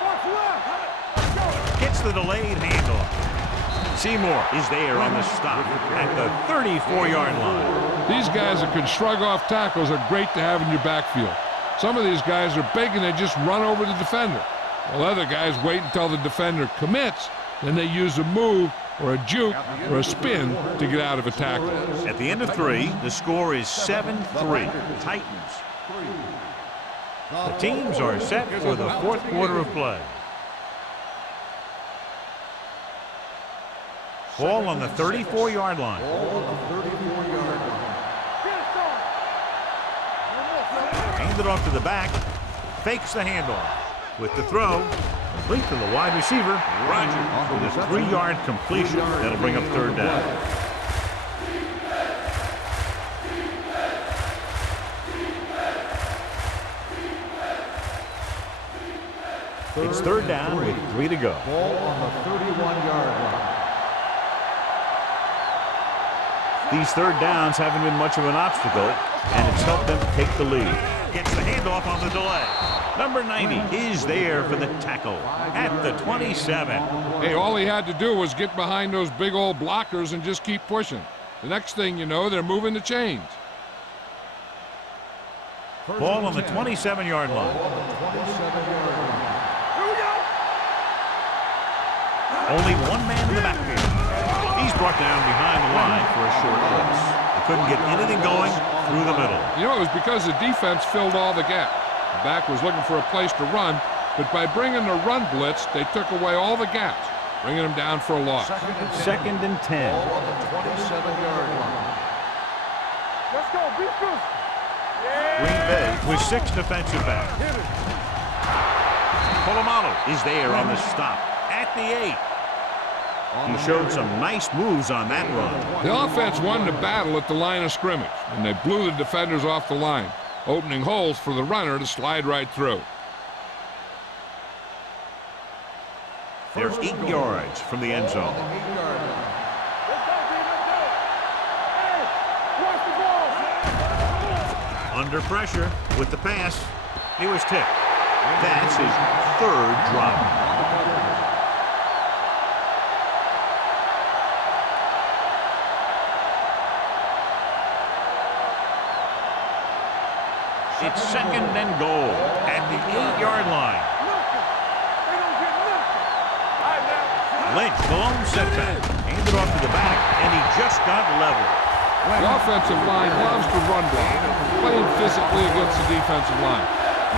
What's left? Let's go. Gets the delayed handoff. Seymour is there on the stop at the 34-yard line. These guys that can shrug off tackles are great to have in your backfield. Some of these guys are big and they just run over the defender. While other guys wait until the defender commits, then they use a move or a juke or a spin to get out of a tackle. At the end of 3, the score is 7-3. Titans. The teams are set for the fourth quarter of play. Ball on the 34-yard line. Ball on the 34-yard line. Handed off to the back. Fakes the handoff. With the throw, complete to the wide receiver, Rogers, with a 3-yard completion. That'll bring up third down. It's third down with 3 to go. Ball on the 31-yard line. These third downs haven't been much of an obstacle, and it's helped them take the lead. gets the handoff on the delay. Number 90 is there for the tackle at the 27. Hey, all he had to do was get behind those big old blockers and just keep pushing. The next thing you know, they're moving the chains. Ball on the 27-yard line. Only one man in the backfield. He's brought down behind the line for a short loss. They couldn't get anything going through the middle. You know, it was because the defense filled all the gaps. The back was looking for a place to run, but by bringing the run blitz, they took away all the gaps, bringing them down for a loss. Second and 10. Ball on the 27-yard line. Let's go, beat this. Green Bay with 6 defensive backs. Polamalu is there on the stop at the 8. He showed some nice moves on that run. The offense won the battle at the line of scrimmage, and they blew the defenders off the line, opening holes for the runner to slide right through. They're 8 yards from the end zone. Under pressure with the pass. He was tipped. That's his 3rd drop. It's 2nd and goal at the 8-yard line. Lynch, the lone setback, handed off to the back, and he just got level. The offensive line loves to run block, playing physically against the defensive line.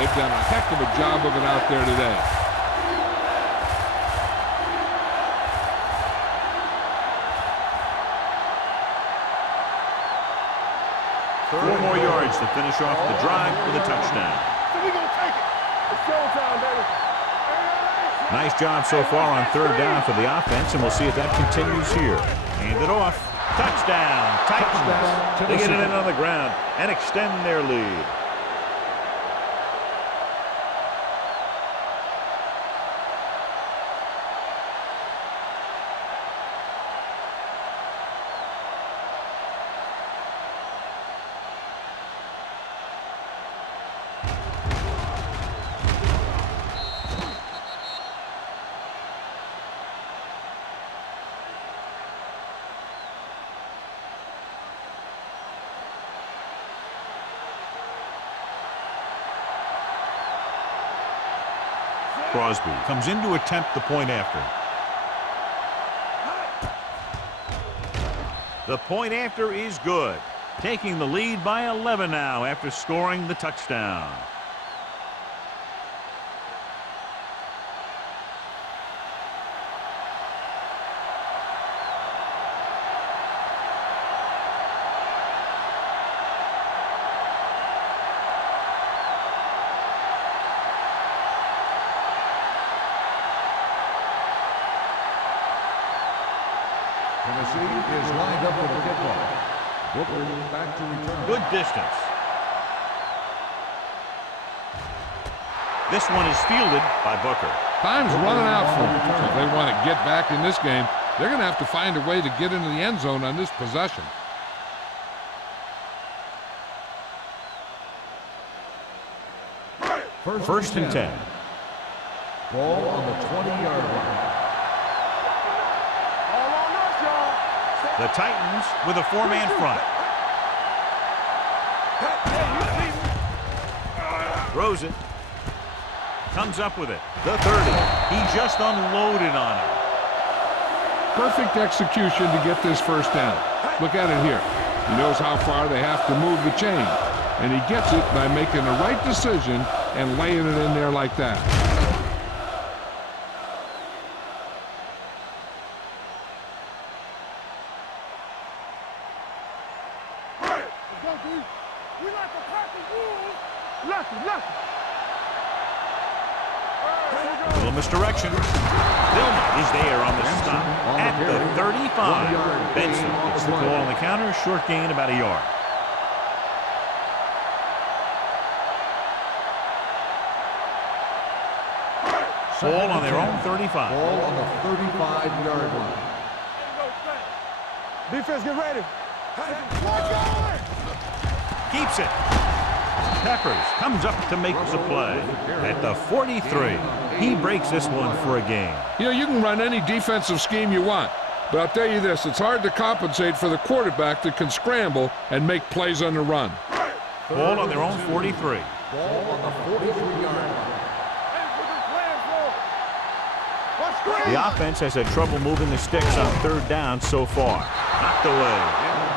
They've done a heck of a job of it out there today. 4 more yards to finish off the drive with a touchdown. We're going to take it. It's showtime, baby. Nice job so far on 3rd down for the offense, and we'll see if that continues here. Hand it off. Touchdown, Titans. They get it in on the ground and extend their lead. Crosby comes in to attempt the point after. The point after is good. Taking the lead by 11 now after scoring the touchdown. Tennessee is lined up with the kickoff. Booker back to return. Good distance. This one is fielded by Booker. Time's running out for them. So if they want to get back in this game, they're going to have to find a way to get into the end zone on this possession. First and 10. Ball on the 20-yard line. The Titans with a 4-man front. Throws it. Comes up with it. The 30. He just unloaded on it. Perfect execution to get this first down. Look at it here. He knows how far they have to move the chain, and he gets it by making the right decision and laying it in there like that. Little misdirection. Dillman is there on the stop at the 35. Benson gets the ball on the counter. Short gain, about a yard. Ball on their own 35. Ball on the 35-yard line. Defense, get ready. Keeps it. Peppers comes up to make the play at the 43. He breaks this one for a gain. You know, you can run any defensive scheme you want, but I'll tell you this, it's hard to compensate for the quarterback that can scramble and make plays on the run. Ball on their own 43. Ball on the 43-yard line. The offense has had trouble moving the sticks on third down so far. Knocked away.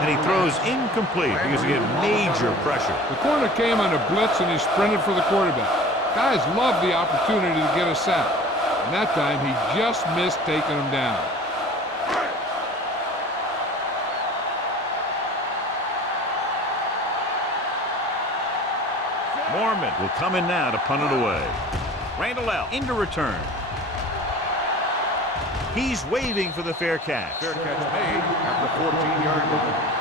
And he throws incomplete because he get major pressure. The corner came on a blitz and he sprinted for the quarterback. Guys love the opportunity to get a sack. And that time he just missed taking him down. Mormon will come in now to punt it away. Randall into return. He's waving for the fair catch. Fair catch made at the 14-yard line.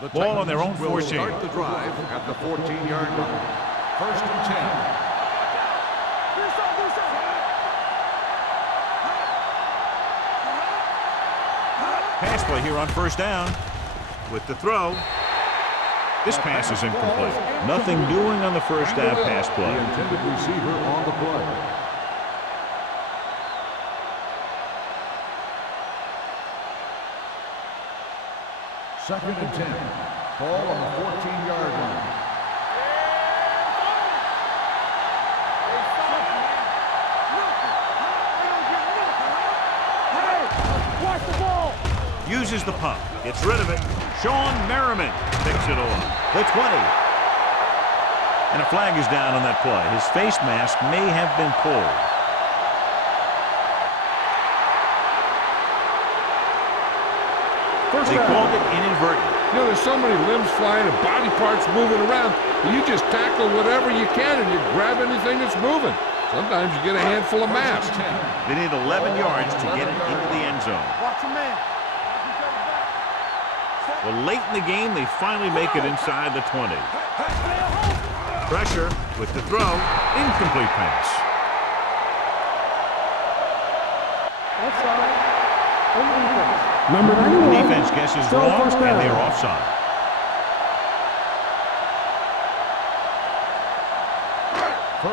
The Ball on their own will 14. Start the drive at the 14-yard line. First and 10. Pass play here on first down. With the throw. This pass is incomplete. Nothing doing on the first down pass play. The intended receiver on the play. Second and 10. Ball on the 14-yard line. Uses the pump. Gets rid of it. Sean Merriman picks it off. The 20. And a flag is down on that play. His face mask may have been pulled. They called it inadvertent. You know, there's so many limbs flying and body parts moving around. You just tackle whatever you can and you grab anything that's moving. Sometimes you get a handful of mass. They need 11 yards to get it into the end zone. Watch your man. Well, late in the game, they finally make it inside the 20. Pressure with the throw. Incomplete pass. Number 91. The defense guesses wrong, and they are offside.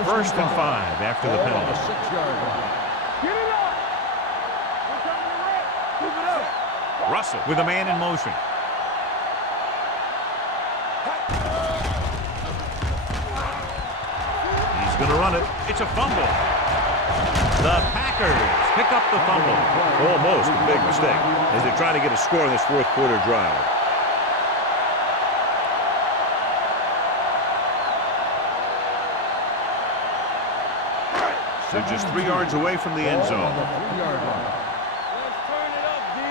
First and 5 after the penalty. 6-yard line. Get it up. Keep it up. Russell with a man in motion. He's going to run it. It's a fumble. The Packers pick up the fumble. Almost a big mistake as they're trying to get a score in this fourth quarter drive. They're just 3 yards away from the end zone. Let's turn it up, D.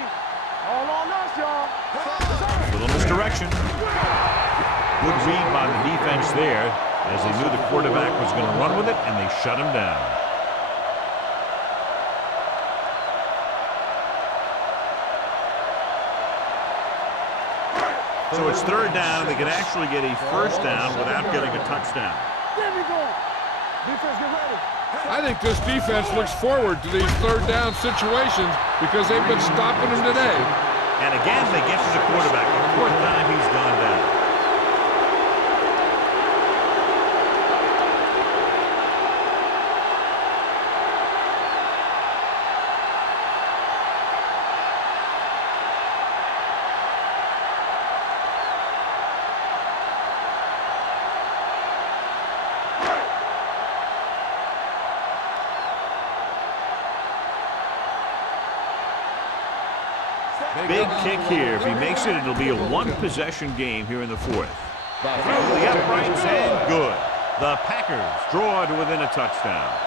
All on us, y'all. Little misdirection. Good read by the defense there as they knew the quarterback was going to run with it, and they shut him down. So it's third down, and they can actually get a first down without getting a touchdown. There we go. Defense, get ready. I think this defense looks forward to these third down situations because they've been stopping them today. And again, they get to the quarterback. The fourth time he's gone down. Big kick here. If he makes it, it'll be a one-possession game here in the fourth. Through the uprights and good. The Packers draw to within a touchdown.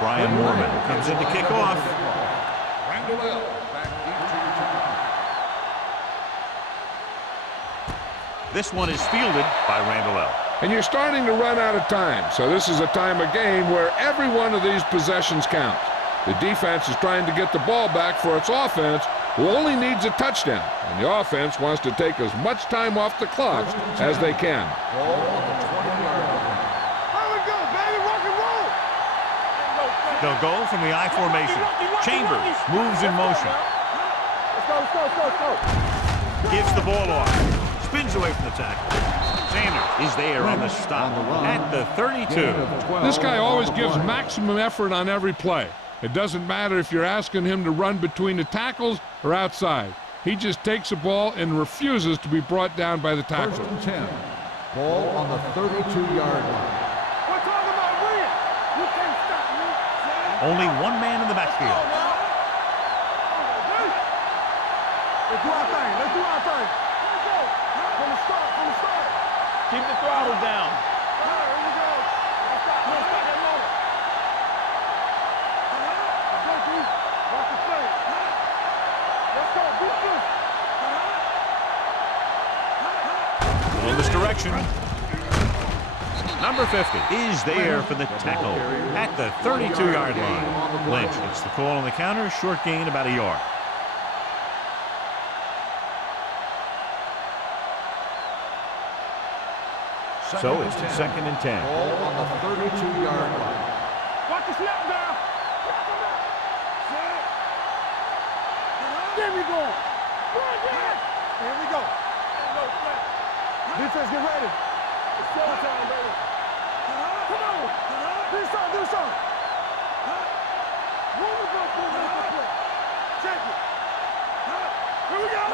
Brian Mormon comes in to kick off. This one is fielded by Randall. And you're starting to run out of time, so this is a time of game where every one of these possessions counts. The defense is trying to get the ball back for its offense, who only needs a touchdown, and the offense wants to take as much time off the clock as they can. Ball on the 20-yard line. Here we go, baby, rock and roll. They'll go from the I formation. Chambers moves in motion. Let's go, let's go, let's go, let's go. Gives the ball off. Spins away from the tackle. Sanders is there on the stop at the 32. This guy always gives maximum effort on every play. It doesn't matter if you're asking him to run between the tackles or outside. He just takes the ball and refuses to be brought down by the tackle. First and 10. Ball on the 32-yard line. We're talking about win. You can't stop me. Only one man in the backfield. Let's do our thing. Let's do our thing. Let's go. From the start, from the start. Keep the throttle down. All right, here we go. Let's stop. Let's stop that motor. Let's go, Keith. Watch the play. Let's go. Beat this. In this direction. Number 50 is there for the tackle at the 32-yard line. Lynch gets the call on the counter. Short gain, about a yard. So it's 2nd and 10. Ball on the 32-yard line. Watch the snap now. Snap him out. There we go. Here we go. Defense, get ready. It's showtime, baby. Come on. Do something, do something. Move the ball, move the ball. Check it. Here we go.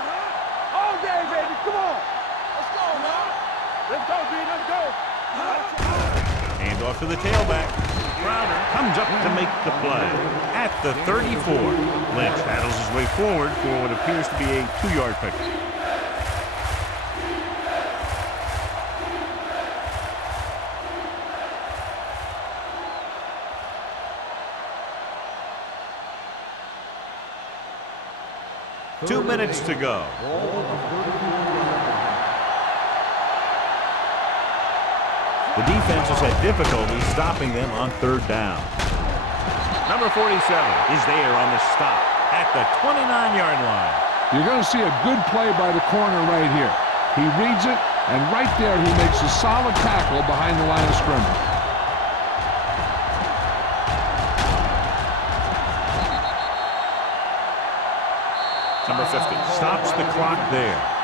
All day, baby. Come on. Let's go, man. Let's go, B. Let's go. Hand off to the tailback. Crowder comes up to make the play at the 34. Lynch paddles his way forward for what appears to be a 2-yard pickup. Two minutes to go. The defense has had difficulty stopping them on 3rd down. Number 47 is there on the stop at the 29-yard line. You're going to see a good play by the corner right here. He reads it, and right there he makes a solid tackle behind the line of scrimmage. Number 50 stops the clock there.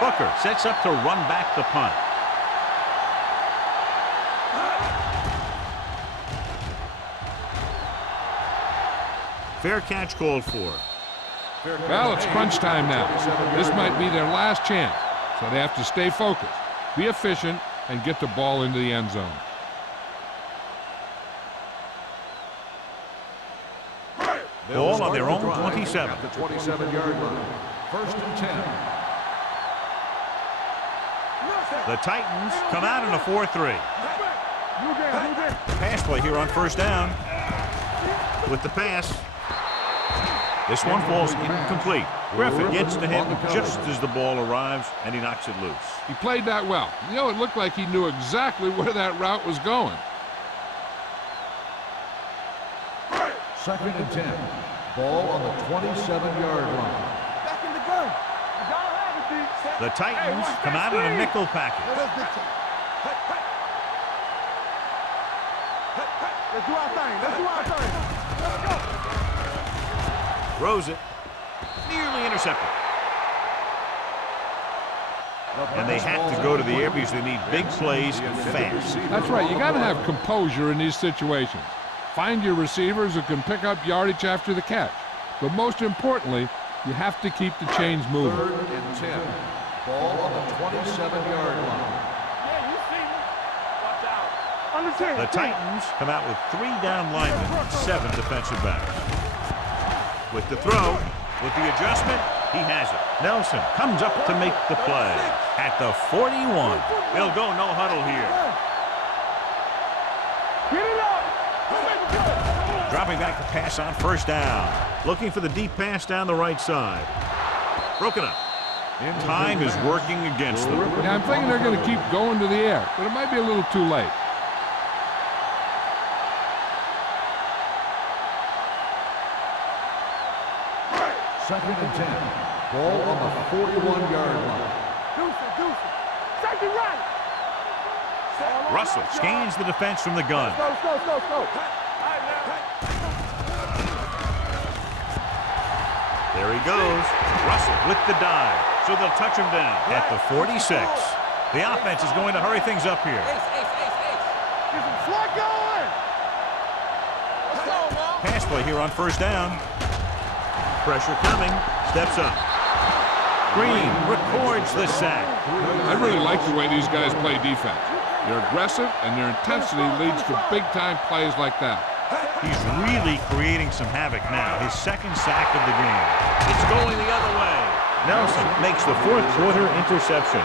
Booker sets up to run back the punt. Fair catch called for. Well, it's crunch time now. This might be their last chance, so they have to stay focused, be efficient, and get the ball into the end zone. Ball on their own 27. At the 27-yard line. First and 10. The Titans come out in a 4-3. Pass play here on 1st down. With the pass. This one falls incomplete. Griffin gets to him just as the ball arrives, and he knocks it loose. He played that well. You know, it looked like he knew exactly where that route was going. 2nd and 10. Ball on the 27-yard line. Back in the gun. You gotta have it, D. The Titans come out in a nickel package. Let's do our thing. Let's do our thing. Let's go. Throws it. Nearly intercepted. And they have to go to the air because they need big plays fast. That's right. You got to have composure in these situations. Find your receivers who can pick up yardage after the catch. But most importantly, you have to keep the chains moving. 3rd and 10. Ball on the 27-yard line. Yeah, you see me. Watch out. Understand. The Titans come out with 3 down linemen, 7 defensive backs. With the throw, with the adjustment, he has it. Nelson comes up to make the play at the 41. They'll go no huddle here. Get it up. Dropping back to pass on first down. Looking for the deep pass down the right side. Broken up. Time is working against them. Yeah, I'm thinking they're going to keep going to the air, but it might be a little too late. Second and 10. Ball on the 41-yard line. Deuce. Safety right. Russell scans the defense from the gun. Go. There he goes. Russell with the dive. So they'll touch him down at the 46. The offense is going to hurry things up here. Get some slot going. Let's go, Mom. Pass play here on first down. Pressure coming. Steps up. Green records the sack. I really like the way these guys play defense. They're aggressive, and their intensity leads to big-time plays like that. He's really creating some havoc now. His second sack of the game. It's going the other way. Nelson makes the fourth quarter interception.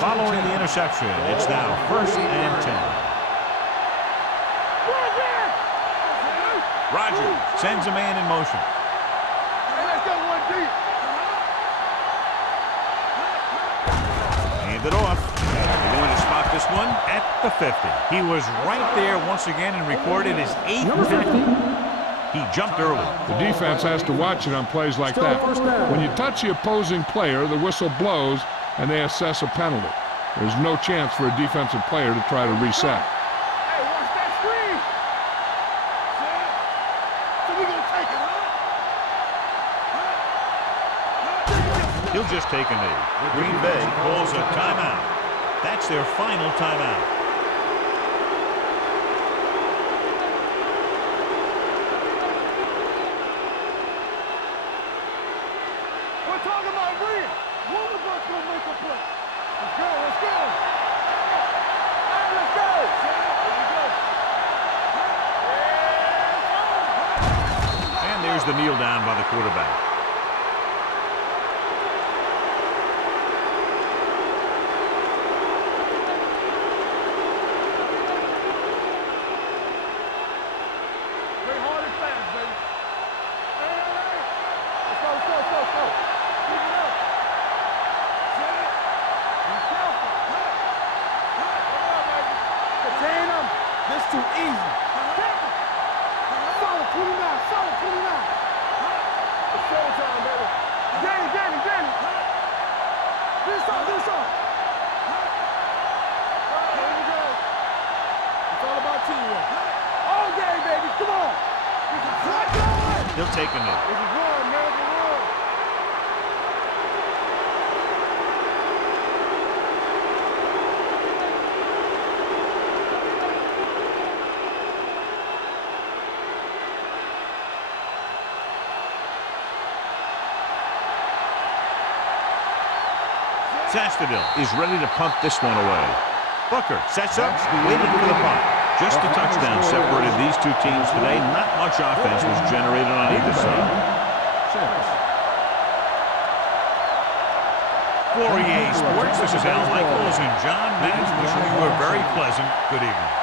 Following the interception, it's now 1st and 10. Rogers sends a man in motion. Hey, let's go one deep. Hand it off. They're going to spot this one at the 50. He was right there once again and recorded his 8th tackle. He jumped early. The defense has to watch it on plays like that. When you touch the opposing player, the whistle blows, and they assess a penalty. There's no chance for a defensive player to try to reset. Hey, watch that screen. So we gonna take it, huh? He'll just take a knee. Green Bay calls a timeout. That's their final timeout. We're talking about Green. One of us gonna make a play. Let's go. All right, let's go. And there's the kneel down by the quarterback. Play hard and fast, baby. Hey. Let's go. Keep it up. Be careful. Contain them. This too easy. Solid 29. It's showtime, baby. Danny. This on. All right, here we go. It's all about teamwork. All day, baby. Come on. This is what going. He'll take a knee. This is run, man. It's a run. Sastadil is ready to punt this one away. Booker sets up, waiting for the punt. Just a touchdown separated these two teams today. Not much offense was generated on either side. For EA Sports, this is Al Michaels and John Madden wishing you a very pleasant good evening.